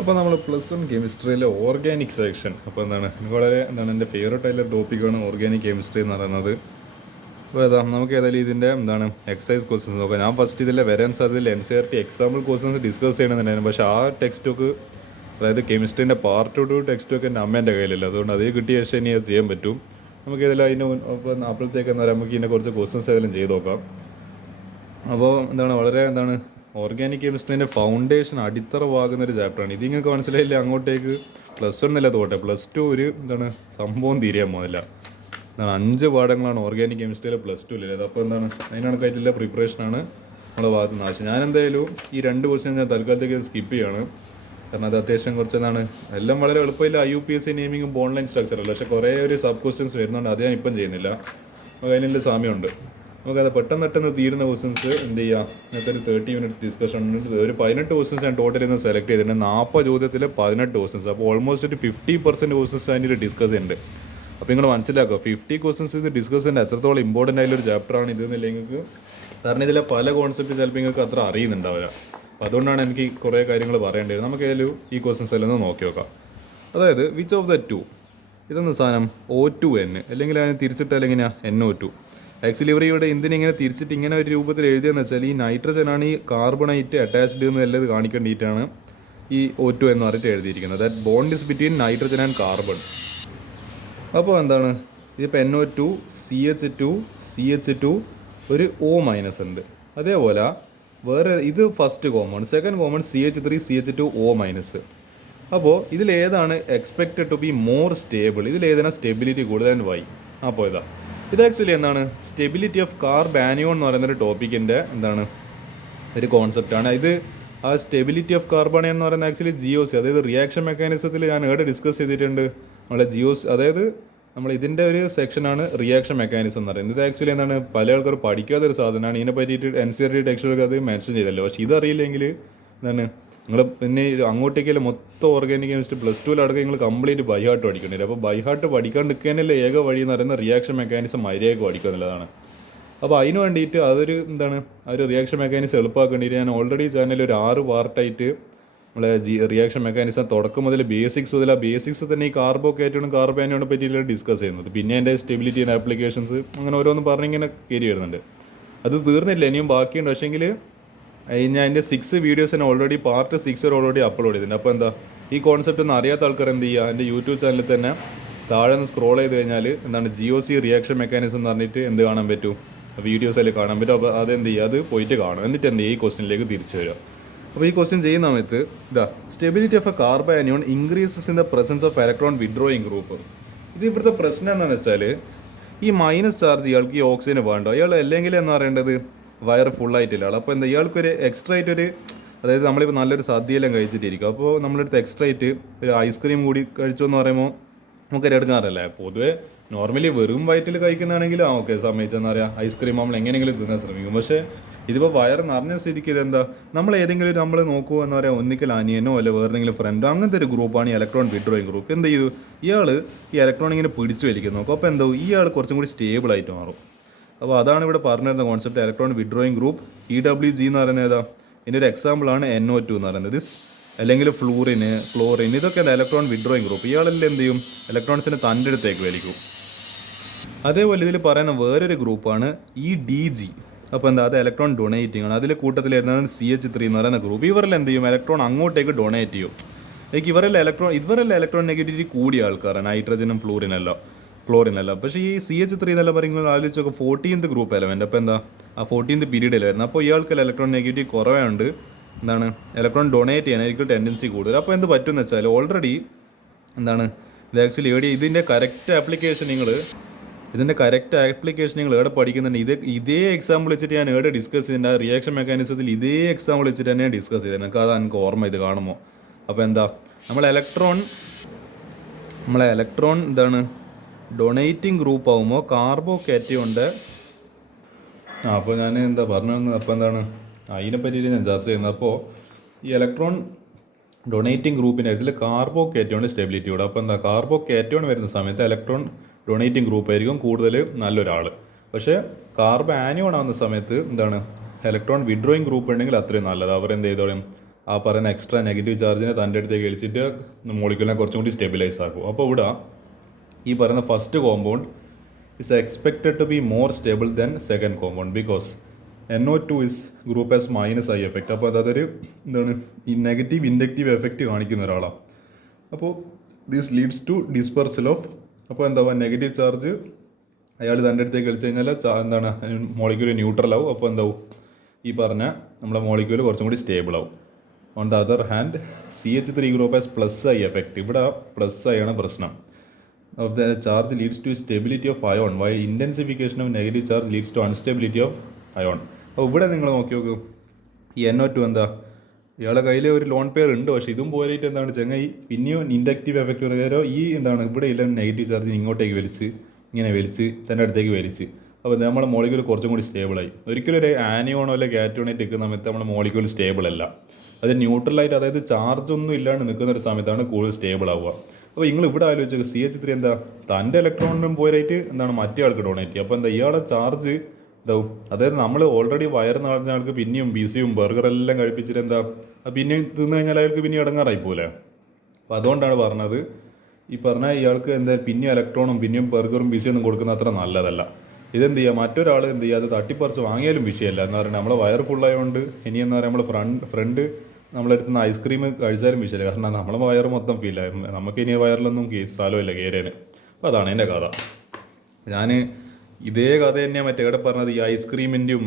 അപ്പോൾ നമ്മൾ +1 കെമിസ്ട്രിയിലെ organic section. അപ്പോൾ എനിക്ക് വളരെ എൻ്റെ ഫേവറേറ്റ് ആയിട്ടുള്ള ടോപ്പിക്കാണ് ഓർഗാനിക് കെമിസ്ട്രി എന്ന് പറയുന്നത്. അപ്പോൾ നമുക്ക് ഏതായാലും ഇതിൻ്റെ എക്സസൈസ് ക്വസ്റ്റ്യൻസ് നോക്കാം. ഞാൻ ഫസ്റ്റ് ഇതിലെ വരാൻ സാധ്യതയിൽ NCERT എക്സാമ്പിൾ ക്വസ്റ്റ്യൻസ് ഡിസ്കസ് ചെയ്യണമെന്നുണ്ടായിരുന്നു. പക്ഷേ ആ ടെക്സ്റ്റ് ബുക്ക്, അതായത് കെമിസ്ട്രീൻ്റെ പാർട്ട് 2 ടെക്സ്റ്റ് ബുക്ക് എൻ്റെ അമ്മേൻ്റെ കയ്യിലില്ല. അതുകൊണ്ട് അതേ കിട്ടിയ ശേഷം ഇനി അത് ചെയ്യാൻ പറ്റും. നമുക്ക് ഏതായാലും അപ്പോഴത്തേക്ക് നമുക്ക് ഇതിനെ കുറച്ച് ക്വസ്റ്റ്യൻസ് ഏതായാലും ചെയ്ത് നോക്കാം. അപ്പോൾ വളരെ ഓർഗാനിക് കെമിസ്ട്രീൻ്റെ ഫൗണ്ടേഷൻ അടിത്തറവാകുന്നൊരു ചാപ്റ്ററാണ് ഇത്. നിങ്ങൾക്ക് മനസ്സിലായില്ല അങ്ങോട്ടേക്ക് +1 എന്നല്ല തോട്ടെ, +2 ഒരു സംഭവം തീരാൻ പോകില്ല. 5 പാഠങ്ങളാണ് ഓർഗാനിക് കെമിസ്ട്രിയിലെ +2 അപ്പോൾ അതിനകത്തായിട്ടുള്ള പ്രിപ്പറേഷനാണ് നമ്മുടെ ഭാഗത്ത് നിന്ന് ആവശ്യം. ഞാൻ എന്തായാലും ഈ 2 ക്വസ്റ്റ്യൻ ഞാൻ തൽക്കാലത്തേക്ക് സ്കിപ്പ് ചെയ്യാണ്. കാരണം അത് അത്യാവശ്യം കുറച്ച് എല്ലാം വളരെ എളുപ്പമില്ല. IUPAC നെയിമിങ്ങും ഓൺലൈൻ സ്ട്രക്ചറല്ല, പക്ഷേ കുറേ ഒരു സബ് ക്വസ്റ്റ്യൻസ് വരുന്നുണ്ട്. അത് ഞാൻ ഇപ്പം ചെയ്യുന്നില്ല, നമുക്ക് അതിനുള്ള സമയമുണ്ട്. നമുക്കത് പെട്ടെന്ന് തീരുന്ന ക്വസ്റ്റ്യൻസ് എന്ത് ചെയ്യാം. ഇന്നത്തെ ഒരു 30 മിനിറ്റ്സ് ഡിസ്കഷൻ ഉണ്ട്. ഒരു 18 ക്വസ്റ്റ്യൻസ് ഞാൻ ടോട്ടൽ ഇന്ന് സെലക്ട് ചെയ്തിട്ടുണ്ട്. 40 ചോദ്യത്തിൽ 18 ക്വസ്റ്റ്യൻസ്. അപ്പോൾ ഓൾമോസ്റ്റ് ഒരു 50% ക്വസ്റ്റ്യൻസ് അതിൻ്റെ ഡിസ്കസ് ചെയ്യുന്നുണ്ട്. അപ്പോൾ നിങ്ങൾ മനസ്സിലാക്കുക 50 ക്വസ്റ്റ്യൻസ് ഇത് ഡിസ്കസ് ചെയ്യുന്നത് എത്രത്തോളം ഇമ്പോർട്ടൻ്റ് ആയിട്ടുള്ള ഒരു ചാപ്റ്ററാണ് ഇതെന്നില്ല നിങ്ങൾക്ക്. കാരണം ഇതിലെ പല കോൺസെപ്റ്റ് ചിലപ്പോൾ നിങ്ങൾക്ക് അത്ര അറിയുന്നുണ്ടാവില്ല. അപ്പോൾ അതുകൊണ്ടാണ് എനിക്ക് കുറേ കാര്യങ്ങൾ പറയേണ്ടത്. നമുക്ക് ഏതായാലും ഈ ക്വസ്റ്റ്യൻസ് എല്ലാം ഒന്ന് നോക്കി നോക്കാം. അതായത് വിച്ച് ഓഫ് ദ ടു, ഇതൊന്ന് സാധനം O2N അല്ലെങ്കിൽ അതിന് തിരിച്ചിട്ട് അല്ലെങ്കിൽ NO2. ആക്ച്വലി ഇവിടെ എന്തിനിങ്ങനെ തിരിച്ചിട്ട് ഇങ്ങനെ ഒരു രൂപത്തിൽ എഴുതിയെന്ന് വെച്ചാൽ ഈ നൈട്രജനാണ് ഈ കാർബണായിട്ട് അറ്റാച്ച്ഡ് എന്ന് എല്ലാം കാണിക്കേണ്ടിയിട്ടാണ് ഈ O2 എന്ന് പറഞ്ഞിട്ട് എഴുതിയിരിക്കുന്നത്. That bond is between nitrogen and carbon. അപ്പോൾ ഇതിപ്പോൾ NO2 CH2 ഒരു O- ഉണ്ട്. അതേപോലെ വേറെ ഇത് first common, second common CH3 CH2O-. അപ്പോൾ ഇതിലേതാണ് expected to be more stable, ഇതിലേതാണ് സ്റ്റെബിലിറ്റി കൂടുതൽ വൈ. അപ്പോൾ ഇത് ആക്ച്വലി സ്റ്റെബിലിറ്റി ഓഫ് കാർബാനിയോൺ എന്ന് പറയുന്നൊരു ടോപ്പിക്കിൻ്റെ ഒരു കോൺസെപ്റ്റാണ്. ഇത് ആ സ്റ്റെബിലിറ്റി ഓഫ് കാർബാനിയോൺ എന്ന് പറയുന്നത് ആക്ച്വലി GOC, അതായത് റിയാക്ഷൻ മെക്കാനിസത്തിൽ ഞാൻ ഡിസ്കസ് ചെയ്തിട്ടുണ്ട്. നമ്മളെ GOC, അതായത് ഇതിൻ്റെ ഒരു സെക്ഷനാണ് റിയാക്ഷൻ മെക്കാനിസം എന്ന് പറയുന്നത്. ഇത് ആക്ച്വലി പല ആൾക്കാർ പഠിക്കാത്തൊരു സാധനമാണ്. ഇതിനെ പറ്റിയിട്ട് NCERT ടെക്സ്റ്റിലൊക്കെ അത് മെൻഷൻ ചെയ്തല്ലോ. പക്ഷേ ഇതറിയില്ലെങ്കിൽ നിങ്ങൾ പിന്നെ അങ്ങോട്ടേക്കല്ലേ മൊത്തം ഓർഗാനിക് കെമിസ്ട്രി +2 നിങ്ങൾ കംപ്ലീറ്റ് ബൈഹാർട്ട് പഠിക്കേണ്ടി വരും. അപ്പോൾ ബൈഹാർട്ട് പഠിക്കാണ്ടിരിക്കാനല്ലേ ഏക വഴി എന്ന് പറയുന്നത് റിയാക്ഷൻ മെക്കാനിസം മര്യാദയ്ക്ക് പഠിക്കുക എന്നുള്ളതാണ്. അപ്പോൾ അതിന് വേണ്ടിയിട്ട് അതൊരു ആ ഒരു റിയാക്ഷൻ മെക്കാനിസം എളുപ്പമാക്കേണ്ടിയിട്ട് ഞാൻ ഓൾറെഡി ചാനലിൽ ഒരു 6 പാർട്ടായിട്ട് നമ്മളെ റിയാക്ഷൻ മെക്കാനിസം തുടക്കം മുതൽ ബേസിക്സ് മുതൽ ആ ബേസിക്സ് തന്നെ ഈ കാർബാനിയോണെ പറ്റിയിട്ട് ഡിസ്കസ് ചെയ്യുന്നത്. പിന്നെ എൻ്റെ സ്റ്റെബിലിറ്റി ആൻഡ് ആപ്ലിക്കേഷൻസ് അങ്ങനെ ഓരോന്ന് പറഞ്ഞിങ്ങനെ കയറി വരുന്നുണ്ട്. അത് തീർന്നില്ല, ഇനിയും ബാക്കിയുണ്ട്. പക്ഷേങ്കിൽ ഞാൻ എൻ്റെ 6 വീഡിയോസ് തന്നെ ഓൾറെഡി പാർട്ട് 6 ഓൾറെഡി അപ്ലോഡ് ചെയ്തിട്ടുണ്ട്. അപ്പോൾ ഈ കോൺസെപ്റ്റ് ഒന്നും അറിയാത്ത ആൾക്കാർ എന്ത് ചെയ്യുക, എൻ്റെ യൂട്യൂബ് ചാനലിൽ തന്നെ താഴെ നിന്ന് സ്ക്രോൾ ചെയ്ത് കഴിഞ്ഞാൽ GOC റിയാക്ഷൻ മെക്കാനിസം എന്ന് പറഞ്ഞിട്ട് എന്ത് കാണാൻ പറ്റും, വീഡിയോസ് അതിൽ കാണാൻ പറ്റും. അപ്പോൾ അതെന്ത് ചെയ്യുക, അത് പോയിട്ട് കാണും. എന്നിട്ട് എന്ത് ചെയ്യുക, ഈ ക്വസ്റ്റ്യനിലേക്ക് തിരിച്ചു വരിക. അപ്പോൾ ഈ ക്വസ്റ്റ്യൻ ചെയ്യുന്ന സമയത്ത് stability of a carbanion increases in the presence of electron withdrawing group. ഇത് ഇവിടുത്തെ പ്രശ്നം എന്താണെന്ന് വെച്ചാൽ ഈ മൈനസ് ചാർജ് ഇയാൾക്ക് ഈ ഓക്സിജന് വേണ്ട. ഇയാൾ അല്ലെങ്കിൽ എന്ന് പറയേണ്ടത് വയർ ഫുള്ളായിട്ടില്ല. അപ്പോൾ ഇയാൾക്കൊരു എക്സ്ട്രാ ആയിട്ടൊരു, അതായത് നമ്മളിപ്പോൾ നല്ലൊരു സദ്യയെല്ലാം കഴിച്ചിട്ടിരിക്കും. അപ്പോൾ നമ്മളെടുത്ത് എക്സ്ട്രാ ആയിട്ട് ഒരു ഐസ്ക്രീം കൂടി കഴിച്ചു എന്ന് പറയുമ്പോൾ നമുക്ക് എടുക്കാറില്ല. പൊതുവേ നോർമലി വെറും വയറ്റിൽ കഴിക്കുന്നതാണെങ്കിൽ ഓക്കെ സമ്മതിച്ചെന്ന് പറയാം, ഐസ്ക്രീം നമ്മൾ എങ്ങനെയെങ്കിലും തിന്നാൻ ശ്രമിക്കും. പക്ഷേ ഇതിപ്പോൾ വയർ നിറഞ്ഞ സ്ഥിതിക്ക് നമ്മൾ ഏതെങ്കിലും നമ്മൾ നോക്കുക എന്ന് പറയാം, ഒന്നിക്കൽ അനിയനോ അല്ലെ വേറെ എന്തെങ്കിലും ഫ്രണ്ടോ അങ്ങനത്തെ ഒരു ഗ്രൂപ്പാണ് ഈ ഇലക്ട്രോൺ വിഡ്രോയിങ് ഗ്രൂപ്പ്. എന്ത് ചെയ്തു, ഇയാൾ ഈ ഇലക്ട്രോൺ ഇങ്ങനെ പിടിച്ചു വലിക്കുന്നു നോക്കും. അപ്പോൾ ഇയാൾ കുറച്ചും കൂടി സ്റ്റേബിൾ ആയിട്ട് മാറും. അപ്പോൾ അതാണ് ഇവിടെ പറഞ്ഞിരുന്ന concept, electron withdrawing group. EWG എന്ന് പറയുന്നത് ഇതിൻ്റെ ഒരു എക്സാമ്പിളാണ് NO2 എന്ന് പറയുന്നത്. അല്ലെങ്കിൽ ക്ലോറിൻ ഇതൊക്കെ ഇലക്ട്രോൺ വിഡ്രോയിങ് ഗ്രൂപ്പ്. ഇയാളെല്ലാം എന്ത് ചെയ്യും, ഇലക്ട്രോൺസിനെ തൻ്റെ അടുത്തേക്ക് വലിക്കും. അതേപോലെ ഇതിൽ പറയുന്ന വേറൊരു ഗ്രൂപ്പാണ് EDG. അപ്പോൾ അത് ഇലക്ട്രോൺ ഡൊണേറ്റിംഗ് ആണ്. അതിൽ കൂട്ടത്തിൽ വരുന്നത് CH3 എന്ന് പറയുന്ന ഗ്രൂപ്പ്. ഇവരെല്ലാം എന്ത് ചെയ്യും, ഇലക്ട്രോൺ അങ്ങോട്ടേക്ക് ഡൊണേറ്റ് ചെയ്യും. ഇവരെല്ലാം ഇലക്ട്രോൺ നെഗറ്റിവിറ്റി കൂടിയ ആൾക്കാരാണ്, നൈട്രജനും ക്ലോറിനല്ല. പക്ഷേ ഈ CH3 എന്നെല്ലാം പറയുമ്പോൾ ആലോചിച്ചൊക്കെ 14th ഗ്രൂപ്പ് എലമെൻ്റ്. അപ്പോൾ ആ 14th പീരീഡിൽ വരുന്നത്. അപ്പോൾ ഇയാൾക്ക് ഇലക്ട്രോൺ നെഗറ്റിവിറ്റി കുറവുണ്ട്, ഇലക്ട്രോൺ ഡൊണേറ്റ് ചെയ്യാനായിരിക്കും ടെൻഡൻസി കൂടുതൽ. അപ്പോൾ എന്ത് പറ്റുമെന്ന് വെച്ചാൽ ഓൾറെഡി ഇത് ആക്ച്വലി ഇതിൻ്റെ കറക്റ്റ് ആപ്ലിക്കേഷൻ നിങ്ങൾ എവിടെ പഠിക്കുന്നുണ്ട്. ഇതേ എക്സാമ്പിൾ വെച്ചിട്ട് ഞാൻ ഡിസ്കസ് ചെയ്തിട്ടുണ്ട്. ആ റിയാക്ഷൻ മെക്കാനിസത്തിൽ ഇതേ എക്സാമ്പിൾ വെച്ചിട്ട് തന്നെ ഡിസ്കസ് ചെയ്തത്. എനിക്ക് ഓർമ്മ ഇത് കാണുമ്പോൾ. അപ്പോൾ നമ്മളെ ഇലക്ട്രോൺ ഡൊണേറ്റിംഗ് ഗ്രൂപ്പ് ആകുമ്പോൾ കാർബോകാറ്റയോണിൻ്റെ അപ്പോൾ ഞാൻ പറഞ്ഞത് അപ്പോൾ അതിനെ പറ്റിയിട്ട് ഞാൻ ചർച്ച ചെയ്യുന്നത്. അപ്പോൾ ഈ ഇലക്ട്രോൺ ഡൊണേറ്റിംഗ് ഗ്രൂപ്പിൻ്റെ ഇതിൽ കാർബോകാറ്റയോണിൻ്റെ സ്റ്റെബിലിറ്റി കൂടെ. അപ്പോൾ കാർബോകാറ്റയോൺ വരുന്ന സമയത്ത് ഇലക്ട്രോൺ ഡൊണേറ്റിംഗ് ഗ്രൂപ്പ് ആയിരിക്കും കൂടുതൽ നല്ലൊരാൾ. പക്ഷേ കാർബാനിയോൺ ആവുന്ന സമയത്ത് ഇലക്ട്രോൺ വിഡ്രോയിങ് ഗ്രൂപ്പ് ഉണ്ടെങ്കിൽ അത്രയും നല്ലത്. അവർ എന്ത് ചെയ്തോളും, ആ പറയുന്ന എക്സ്ട്രാ നെഗറ്റീവ് ചാർജിനെ തൻ്റെ അടുത്തേക്ക് വലിച്ചിട്ട് മോളിക്യൂളിനെ കുറച്ചും കൂടി സ്റ്റെബിലൈസ് ആക്കും. അപ്പോൾ ഇവിടെ ഈ പറയുന്ന first compound is expected to be more stable than second compound because NO2 is group as minus I effect. അപ്പോൾ അതൊരു എന്താണ് ഈ നെഗറ്റീവ് ഇൻഡക്റ്റീവ് എഫക്റ്റ് കാണിക്കുന്ന ഒരാളാണ്. അപ്പോൾ ദിസ് ലീഡ്സ് ടു ഡിസ്പെർസൽ ഓഫ്, അപ്പോൾ എന്താ നെഗറ്റീവ് ചാർജ് അയാൾ തൻ്റെ അടുത്തേക്ക് കളിച്ച് കഴിഞ്ഞാൽ എന്താണ് മോളിക്യൂൾ ന്യൂട്രൽ ആവും. അപ്പോൾ എന്താവും ഈ പറഞ്ഞ നമ്മളെ മോളിക്യൂൾ കുറച്ചും കൂടി സ്റ്റേബിൾ ആവും. On the other hand CH3 group as plus I effect. ഇവിടെ പ്ലസ് ഐ ആണ് പ്രശ്നം. of the charge leads to stability of ion while intensification of negative charge leads to instability of ion. അപ്പോൾ ഇവിടെ നിങ്ങൾ നോക്കി ഈ NO2 എന്താ ഇയാളെ കയ്യിൽ ഒരു ലോൺ പെയർ ഉണ്ട്, പക്ഷേ ഇതും പോയിട്ട് എന്താണ് ചെങ്ങായി പിന്നെയും ഇൻഡക്റ്റീവ് എഫക്റ്റ് പ്രകാരം ഈ എന്താണ് ഇവിടെ ഇല്ല നെഗറ്റീവ് ചാർജ് ഇങ്ങോട്ടേക്ക് ഇങ്ങനെ വലിച്ച് തൻ്റെ അടുത്തേക്ക് വലിച്ച്. അപ്പോൾ നമ്മളെ മോളിക്യൂൾ കുറച്ചും കൂടി സ്റ്റേബിളായി. ഒരിക്കലും ഒരു ആനിയോണോ അല്ലെങ്കിൽ കാറ്റോണായിട്ട് നിൽക്കുന്ന സമയത്ത് നമ്മുടെ മോളിക്യൂൾ സ്റ്റേബിൾ അല്ല. അത് ന്യൂട്രലായിട്ട്, അതായത് ചാർജ് ഒന്നും ഇല്ലാണ്ട് നിൽക്കുന്ന ഒരു സമയത്താണ് കൂടുതൽ സ്റ്റേബിൾ ആവുക. അപ്പോൾ നിങ്ങൾ ഇവിടെ ആലോചിച്ച് CH3 എന്താ തൻ്റെ ഇലക്ട്രോണിനും പോയിട്ട് എന്താണ് മറ്റേ ആൾക്ക് ഡൊണേറ്റ് ചെയ്യുക. അപ്പോൾ എന്താ ഇയാളെ ചാർജ് ഇതാവും. അതായത് നമ്മൾ ഓൾറെഡി വയർ നിറഞ്ഞ ആൾക്ക് പിന്നെയും ബിസിയും ബർഗറെല്ലാം കഴിപ്പിച്ചിട്ട് എന്താ പിന്നെയും തിന്നു കഴിഞ്ഞാൽ അയാൾക്ക് പിന്നെ ഇടങ്ങാറായി പോലെ. അപ്പോൾ അതുകൊണ്ടാണ് പറഞ്ഞത് ഈ പറഞ്ഞ ഇയാൾക്ക് എന്താ പിന്നെയും ഇലക്ട്രോണും പിന്നെയും ബർഗറും ബിസിയൊന്നും കൊടുക്കുന്ന അത്ര നല്ലതല്ല. ഇതെന്ത് ചെയ്യുക, മറ്റൊരാൾ എന്ത് ചെയ്യുക, അത് തട്ടിപ്പറിച്ച് വാങ്ങിയാലും വിഷയമല്ല. എന്ന് പറഞ്ഞാൽ നമ്മളെ വയർ ഫുള്ളായതുകൊണ്ട് ഇനി എന്താ പറയുക നമ്മൾ ഫ്രണ്ട് നമ്മളെടുത്ത് നിന്ന് ഐസ്ക്രീം കഴിച്ചാലും വിഷയമില്ല. കാരണം നമ്മളെ വയറ് മൊത്തം ഫീലായി. നമുക്ക് ഇനി വയറിലൊന്നും സ്ഥലമില്ല കയറിയാൻ. അപ്പോൾ അതാണ് എൻ്റെ കഥ. ഞാൻ ഇതേ കഥ തന്നെയാണ് മറ്റേ ഇവിടെ പറഞ്ഞത്. ഈ ഐസ്ക്രീമിൻ്റെയും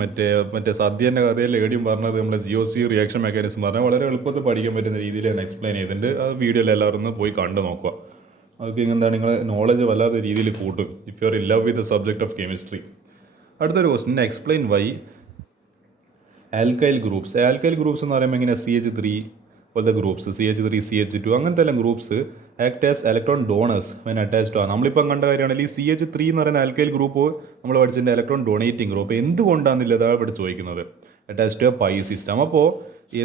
മറ്റേ സദ്യൻ്റെ കഥയിൽ എവിടെയും പറഞ്ഞത് നമ്മുടെ GOC റിയാക്ഷൻ മെക്കാനിസം പറഞ്ഞാൽ വളരെ എളുപ്പത്തിൽ പഠിക്കാൻ പറ്റുന്ന രീതിയിൽ ഞാൻ എക്സ്പ്ലെയിൻ ചെയ്തിട്ടുണ്ട്. ആ വീഡിയോയിൽ എല്ലാവരും ഒന്ന് പോയി കണ്ടു നോക്കുക. അതൊക്കെ എന്താണ് നിങ്ങളെ നോളജ് വല്ലാത്ത രീതിയിൽ കൂട്ടും if you are in love with the subject of chemistry. അടുത്തൊരു question, explain why alkyl groups എന്ന് പറയുമ്പോൾ എങ്ങനെ CH3 പോലത്തെ ഗ്രൂപ്പ്സ് CH3 CH2 അങ്ങനത്തെ എല്ലാം groups act as electron donors when attached ആണ്. നമ്മളിപ്പം കണ്ട കാര്യമാണെങ്കിൽ ഈ CH3 എന്ന് പറയുന്ന ആൽക്കൈൽ ഗ്രൂപ്പ് നമ്മൾ പഠിച്ചതിൻ്റെ ഇലക്ട്രോൺ ഡൊണേറ്റിംഗ് ഗ്രൂപ്പ് എന്തുകൊണ്ടാണെന്നില്ല അതാണ് ഇവിടെ ചോദിക്കുന്നത്. Attached to a pi system. അപ്പോൾ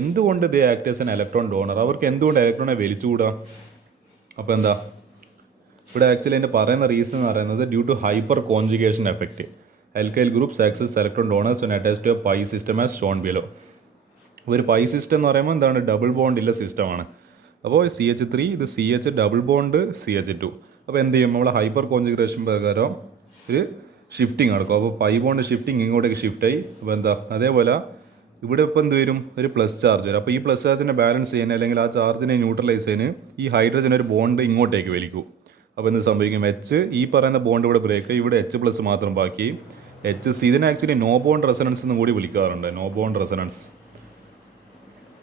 എന്തുകൊണ്ട് they act as an electron donor, അവർക്ക് എന്തുകൊണ്ട് ഇലക്ട്രോണെ വലിച്ചുകൂടാ? അപ്പോൾ എന്താ ഇവിടെ ആക്ച്വലി എൻ്റെ പറയുന്ന റീസൺ എന്ന് പറയുന്നത് due to hyper conjugation effect. Alkyl groups acts as electron donors when attached to a pi system as shown below. ഒരു പൈ സിസ്റ്റം എന്ന് പറയുമ്പോൾ എന്താണ് ഡബിൾ ബോണ്ട് ഉള്ള സിസ്റ്റമാണ്. അപ്പോൾ CH3 ഇത് CH ഡബിൾ ബോണ്ട് CH2. അപ്പോൾ എന്ത് ചെയ്യും, നമ്മൾ ഹൈപ്പർ കോൺജുഗേഷൻ പ്രകാരം ഒരു ഷിഫ്റ്റിംഗ് നടക്കും. അപ്പോൾ പൈ ബോണ്ട് ഷിഫ്റ്റിംഗ് ഇങ്ങോട്ടേക്ക് ഷിഫ്റ്റായി. അപ്പോൾ എന്താ അതേപോലെ ഇവിടെ ഇപ്പോൾ എന്ത് വരും, ഒരു പ്ലസ് ചാർജ് വരും. അപ്പോൾ ഈ പ്ലസ് ചാർജിനെ ബാലൻസ് ചെയ്യാൻ അല്ലെങ്കിൽ ആ ചാർജിനെ ന്യൂട്രലൈസ് ചെയ്യാൻ ഈ ഹൈഡ്രജൻ ഒരു ബോണ്ട് ഇങ്ങോട്ടേക്ക് വലിക്കും. അപ്പോൾ എന്ത് സംഭവിക്കും, ഈ പറയുന്ന ബോണ്ട് ഇവിടെ ബ്രേക്ക്, ഇവിടെ H+ മാത്രം ബാക്കി HC. ഇതിനെ ആക്ച്വലി നോ ബോണ്ട് റെസണൻസ് എന്നും കൂടി വിളിക്കാറുണ്ട്. നോ ബോണ്ട് റെസണൻസ്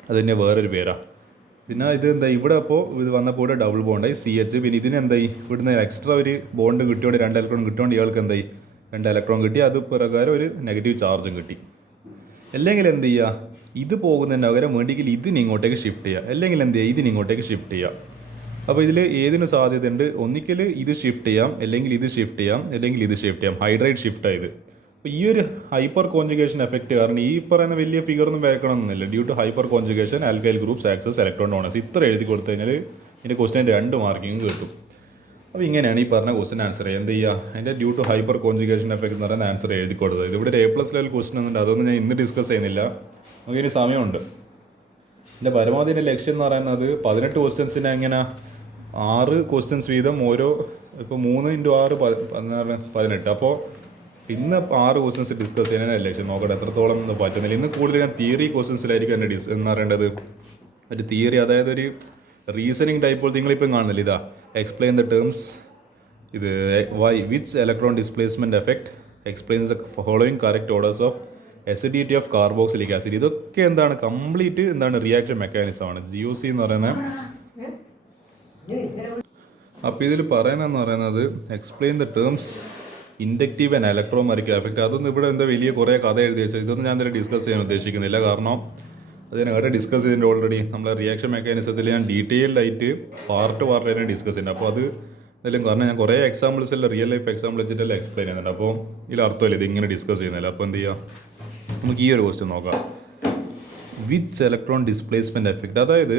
അതിൻ്റെ വേറൊരു പേരാണ്. പിന്നെ ഇത് എന്താ ഇവിടെ അപ്പോൾ ഇത് വന്നപ്പോൾ ഇവിടെ ഡബിൾ ബോണ്ടായി CH. പിന്നെ ഇതിനെന്തായി ഇവിടുന്ന് എക്സ്ട്രാ ഒരു ബോണ്ട് കിട്ടിയോണ്ട് 2 ഇലക്ട്രോൺ കിട്ടിയോണ്ട് ഇയാൾക്ക് എന്തായി 2 ഇലക്ട്രോൺ കിട്ടി. അത് പ്രകാരം ഒരു നെഗറ്റീവ് ചാർജും കിട്ടി. അല്ലെങ്കിൽ എന്ത് ചെയ്യുക, ഇത് പോകുന്നതിന് പകരം വേണ്ടിയെങ്കിൽ ഇതിന് ഇങ്ങോട്ടേക്ക് ഷിഫ്റ്റ് ചെയ്യുക, അല്ലെങ്കിൽ എന്ത് ചെയ്യുക ഇതിന് ഇങ്ങോട്ടേക്ക് ഷിഫ്റ്റ് ചെയ്യുക. അപ്പോൾ ഇതിൽ ഏതിന് സാധ്യതയുണ്ട്, ഒന്നിക്കൽ ഇത് ഷിഫ്റ്റ് ചെയ്യാം, അല്ലെങ്കിൽ ഇത് ഷിഫ്റ്റ് ചെയ്യാം, അല്ലെങ്കിൽ ഇത് ഷിഫ്റ്റ് ചെയ്യാം. ഹൈഡ്രൈഡ് ഷിഫ്റ്റ് ആയത്. അപ്പോൾ ഈ ഒരു ഹൈപ്പർ കോൺജുഗേഷൻ എഫക്റ്റ് കാരണം ഈ പറയുന്ന വലിയ ഫിഗറൊന്നും വരക്കണമെന്നില്ല. Due to hyper conjugation alkyl groups act as electron donors. ഇത്ര എഴുതി കൊടുത്തു കഴിഞ്ഞാൽ ഇതിൻ്റെ ക്വസ്റ്റ്യൻ 2 മാർക്കിങ് കിട്ടും. അപ്പോൾ ഇങ്ങനെയാണ് ഈ പറഞ്ഞ ക്വസ്റ്റ്യൻ ആൻസർ ചെയ്യുക. എന്ത് ചെയ്യുക, അതിൻ്റെ due to hyper conjugation effect എന്ന് പറയുന്ന ആൻസർ എഴുതി കൊടുത്തത്. ഇവിടെ ഒരു A+ ലെവൽ ക്വസ്റ്റ്യൻ ഒന്നുണ്ട്, അതൊന്നും ഞാൻ ഇന്ന് ഡിസ്കസ് ചെയ്യുന്നില്ല, നമുക്ക് ഇനി സമയമുണ്ട്. എൻ്റെ പരമാവധി എൻ്റെ ലക്ഷ്യം എന്ന് പറയുന്നത് 18 ക്വസ്റ്റ്യൻസിനെ എങ്ങനെ 6 ക്വസ്റ്റ്യൻസ് വീതം ഓരോ, ഇപ്പോൾ 3 × 6 18. അപ്പോൾ ഇന്ന് 6 ക്വസ്റ്റ്യൻസ് ഡിസ്കസ് ചെയ്യാനാണ് ലക്ഷ്യം. നോക്കട്ടെ എത്രത്തോളം പറ്റുന്നില്ല. ഇന്ന് കൂടുതൽ ഞാൻ തിയറി ക്വസ്റ്റ്യൻസിലായിരിക്കും എൻ്റെ എന്ന് പറയേണ്ടത്. ഒരു തിയറി, അതായത് ഒരു റീസണിങ് ടൈപ്പ് നിങ്ങളിപ്പം കാണുന്നില്ല. ഇതാ എക്സ്പ്ലെയിൻ ദ ടേംസ്, ഇത് why which electron displacement effect explains the following correct orders of acidity of carboxylic acid. ഇതൊക്കെ എന്താണ് കംപ്ലീറ്റ് റിയാക്ഷൻ മെക്കാനിസം ആണ്. GOC എന്ന് പറയുന്നത്. അപ്പോൾ ഇതിൽ പറയുന്നതെന്ന് പറയുന്നത് explain the terms inductive and electromagnetic effect. അതൊന്നും ഇവിടെ എന്താ വലിയ കുറേ കഥ എഴുതി വെച്ചത്. ഇതൊന്നും ഞാൻ ഇതിൽ ഡിസ്കസ് ചെയ്യാൻ ഉദ്ദേശിക്കുന്നില്ല. കാരണം അതിനകത്ത് ഡിസ്കസ് ചെയ്തിട്ടുണ്ട് ഓൾറെഡി. നമ്മളെ റിയാക്ഷൻ മെക്കാനിസത്തിൽ ഞാൻ ഡീറ്റെയിൽഡായിട്ട് പാർട്ടായിട്ട് ഡിസ്കസ് ചെയ്യുന്നുണ്ട്. അപ്പോൾ അത് ഇതെല്ലാം കാരണം ഞാൻ കുറേ എക്സാമ്പിൾസ് എല്ലാം റിയൽ ലൈഫ് എക്സാമ്പിൾ വെച്ചിട്ടെല്ലാം എക്സ്പ്ലെയിൻ ചെയ്യുന്നുണ്ട്. അപ്പോൾ ഇതിൽ അർത്ഥമില്ല ഇത് ഇങ്ങനെ ഡിസ്കസ് ചെയ്യുന്നില്ല. അപ്പോൾ എന്ത് ചെയ്യുക, നമുക്ക് ഈ ഒരു ക്വസ്റ്റ്യൻ നോക്കാം. വിച്ച് ഇലക്ട്രോൺ ഡിസ്പ്ലേസ്മെൻറ്റ് എഫക്റ്റ്, അതായത്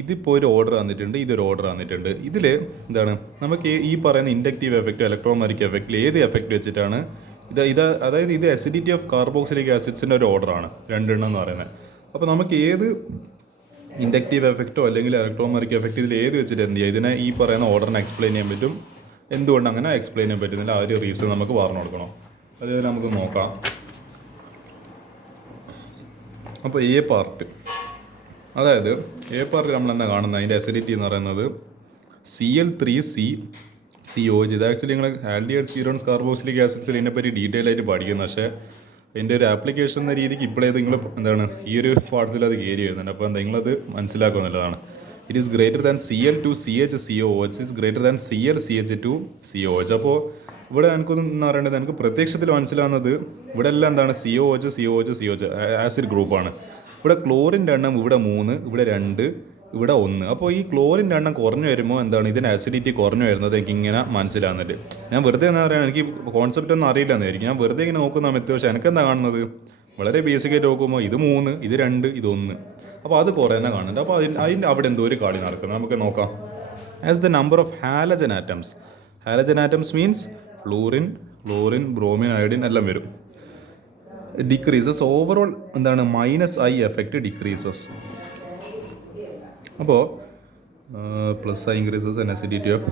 ഇതിപ്പോൾ ഒരു ഓർഡർ തന്നിട്ടുണ്ട്, ഇതൊരു ഓർഡർ തന്നിട്ടുണ്ട്. ഇതിൽ എന്താണ് നമുക്ക് ഈ പറയുന്ന ഇൻഡക്റ്റീവ് എഫക്റ്റ് ഇലക്ട്രോമാഗ്നറ്റിക് എഫക്റ്റിൽ ഏത് എഫക്റ്റ് വെച്ചിട്ടാണ് അതായത് ഇത് അസിഡിറ്റി ഓഫ് കാർബോക്സിലിക് ആസിഡ്സിൻ്റെ ഒരു ഓർഡറാണ് 2 എന്ന് പറയുന്നത്. അപ്പോൾ നമുക്ക് ഏത് ഇൻഡക്റ്റീവ് എഫക്റ്റോ അല്ലെങ്കിൽ ഇലക്ട്രോമാഗ്നെറ്റിക് എഫക്റ്റ് ഇതിൽ ഏത് വെച്ചിട്ട് എന്ത് ചെയ്യുക ഇതിനെ ഈ പറയുന്ന ഓർഡറിനെ എക്സ്പ്ലെയിൻ ചെയ്യാൻ പറ്റും. എന്തുകൊണ്ട് അങ്ങനെ എക്സ്പ്ലെയിൻ ചെയ്യാൻ പറ്റുന്നില്ല ആ ഒരു റീസൺ നമുക്ക് പറഞ്ഞു കൊടുക്കണം. അത് നമുക്ക് നോക്കാം. അപ്പോൾ എ പാർട്ട്, അതായത് എ പാർട്ട് നമ്മളെന്താ കാണുന്നത്, അതിൻ്റെ അസിഡിറ്റി എന്ന് പറയുന്നത് Cl3CCOH. ഇത് ആക്ച്വലി നിങ്ങൾ ആൽഡിഹൈഡ്സ് കീറ്റോൺസ് കാർബോക്സിലിക് ആസിഡ്സിൽ ഇതിനെപ്പറ്റി ഡീറ്റെയിൽ ആയിട്ട് പഠിക്കുന്നു. പക്ഷേ അതിൻ്റെ ഒരു ആപ്ലിക്കേഷൻ എന്ന രീതിക്ക് ഇപ്പോഴേ നിങ്ങൾ എന്താണ് ഈ ഒരു പാഠത്തിൽ അത് കയറി വരുന്നുണ്ട്. അപ്പോൾ നിങ്ങളത് മനസ്സിലാക്കുക എന്നുള്ളതാണ്. It is greater than Cl2CHCOH is greater than ClCH2COH. അപ്പോൾ ഇവിടെ എനിക്കൊന്ന് പറയേണ്ടത്, എനിക്ക് പ്രത്യക്ഷത്തിൽ മനസ്സിലാവുന്നത് ഇവിടെ എല്ലാം എന്താണ് COH ആസിഡ് ഗ്രൂപ്പാണ്. ഇവിടെ ക്ലോറിൻ്റെ എണ്ണം ഇവിടെ 3, ഇവിടെ 2, ഇവിടെ 1. അപ്പോൾ ഈ ക്ലോറിൻ്റെ എണ്ണം കുറഞ്ഞു വരുമ്പോൾ എന്താണ് ഇതിൻ്റെ ആസിഡിറ്റി കുറഞ്ഞു വരുന്നത് എനിക്ക് ഇങ്ങനെ മനസ്സിലാകുന്നുണ്ട്. ഞാൻ വെറുതെ എന്താ പറയുക, എനിക്ക് കോൺസെപ്റ്റ് ഒന്നും അറിയില്ല എന്നായിരിക്കും. ഞാൻ വെറുതെ ഇങ്ങനെ നോക്കുന്ന സമയത്ത് പക്ഷേ എനിക്കെന്താ കാണുന്നത്, വളരെ ബേസിക്കായിട്ട് നോക്കുമ്പോൾ ഇത് 3, ഇത് 2, ഇത് 1. അപ്പോൾ അത് കുറേ തന്നെ കാണുന്നുണ്ട്. അപ്പോൾ അതിൻ്റെ അവിടെ എന്തോ ഒരു കളി നടക്കുന്നത് നമുക്ക് നോക്കാം. As the number of halogen atoms means fluorine, bromine, iodine എല്ലാം വരും. ഡിക്രീസസ് ഓവറോൾ എന്താണ് -I എഫക്റ്റ് ഡിക്രീസസ്. അപ്പോൾ +I increases and acidity of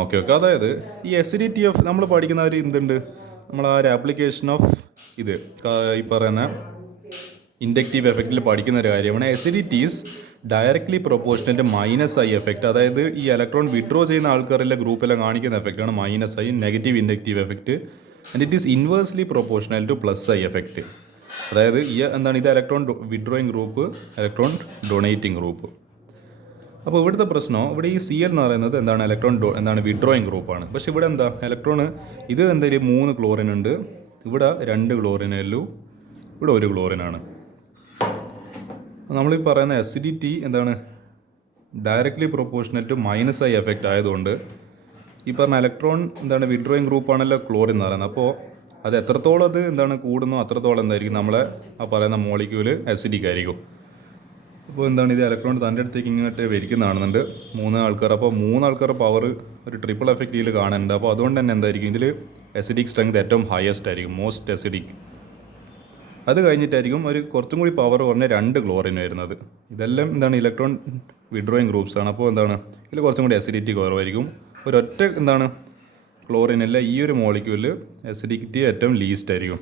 okay. അതായത് ഈ അസിഡിറ്റി ഓഫ് നമ്മൾ പഠിക്കുന്ന ഒരു എന്തുണ്ട്, നമ്മൾ ആ ഒരു ആപ്ലിക്കേഷൻ ഓഫ് ഇത് ഈ പറയുന്ന ഇൻഡക്റ്റീവ് എഫക്റ്റിൽ പഠിക്കുന്ന ഒരു കാര്യമാണ്. Acidity is directly proportional to -I effect. അതായത് ഈ ഇലക്ട്രോൺ വിഡ്രോ ചെയ്യുന്ന ആൾക്കാരെല്ലാം ഗ്രൂപ്പെല്ലാം കാണിക്കുന്ന എഫക്റ്റാണ് -I, negative inductive effect. And it is inversely proportional to +I effect. അതായത് ഈ എന്താണ് ഇത് electron withdrawing group, electron donating group. അപ്പോൾ ഇവിടുത്തെ പ്രശ്നം, ഇവിടെ ഈ Cl എന്ന് പറയുന്നത് എന്താണ് എന്താണ് വിഡ്രോയിങ് ഗ്രൂപ്പാണ്. പക്ഷേ ഇവിടെ എന്താ ഇലക്ട്രോണ് ഇത് എന്തായാലും 3 ക്ലോറിൻ ഉണ്ട്, ഇവിടെ 2 ക്ലോറിനല്ലു, ഇവിടെ 1 ക്ലോറിനാണ്. നമ്മളീ പറയുന്ന അസിഡിറ്റി എന്താണ് directly proportional to -I effect ആയതുകൊണ്ട് ഈ പറഞ്ഞ ഇലക്ട്രോൺ എന്താണ് വിഡ്രോയിങ് ഗ്രൂപ്പാണല്ലോ ക്ലോറിൻ എന്ന് പറയുന്നത്. അപ്പോൾ അത് എത്രത്തോളം അത് എന്താണ് കൂടുന്നോ അത്രത്തോളം എന്തായിരിക്കും നമ്മളെ ആ പറയുന്ന മോളിക്യൂല് അസിഡിക് ആയിരിക്കും. അപ്പോൾ എന്താണ് ഇത് ഇലക്ട്രോൺ തൻ്റെ അടുത്തേക്ക് ഇങ്ങോട്ട് വരിക്കുന്നതാണെന്നുണ്ട് 3 ആൾക്കാർ. അപ്പോൾ 3 ആൾക്കാരുടെ പവർ ഒരു ട്രിപ്പിൾ എഫക്റ്റ് ഇതിൽ കാണുന്നുണ്ട്. അപ്പോൾ അതുകൊണ്ട് തന്നെ എന്തായിരിക്കും ഇതിൽ അസിഡിക് സ്ട്രെങ്ത് ഏറ്റവും ഹയസ്റ്റ് ആയിരിക്കും, മോസ്റ്റ് അസിഡിക്. അത് കഴിഞ്ഞിട്ടായിരിക്കും ഒരു കുറച്ചും കൂടി പവർ കുറഞ്ഞ 2 ക്ലോറിൻ വരുന്നത്. ഇതെല്ലാം എന്താണ് ഇലക്ട്രോൺ വിഡ്രോയിങ് ഗ്രൂപ്പ്സ് ആണ്. അപ്പോൾ എന്താണ് ഇതിൽ കുറച്ചും കൂടി അസിഡിറ്റി കുറവായിരിക്കും. ഒരൊറ്റ എന്താണ് ക്ലോറിനല്ല ഈ ഒരു മോളിക്യൂളിൽ അസിഡിറ്റി ഏറ്റവും ലീസ്റ്റ് ആയിരിക്കും.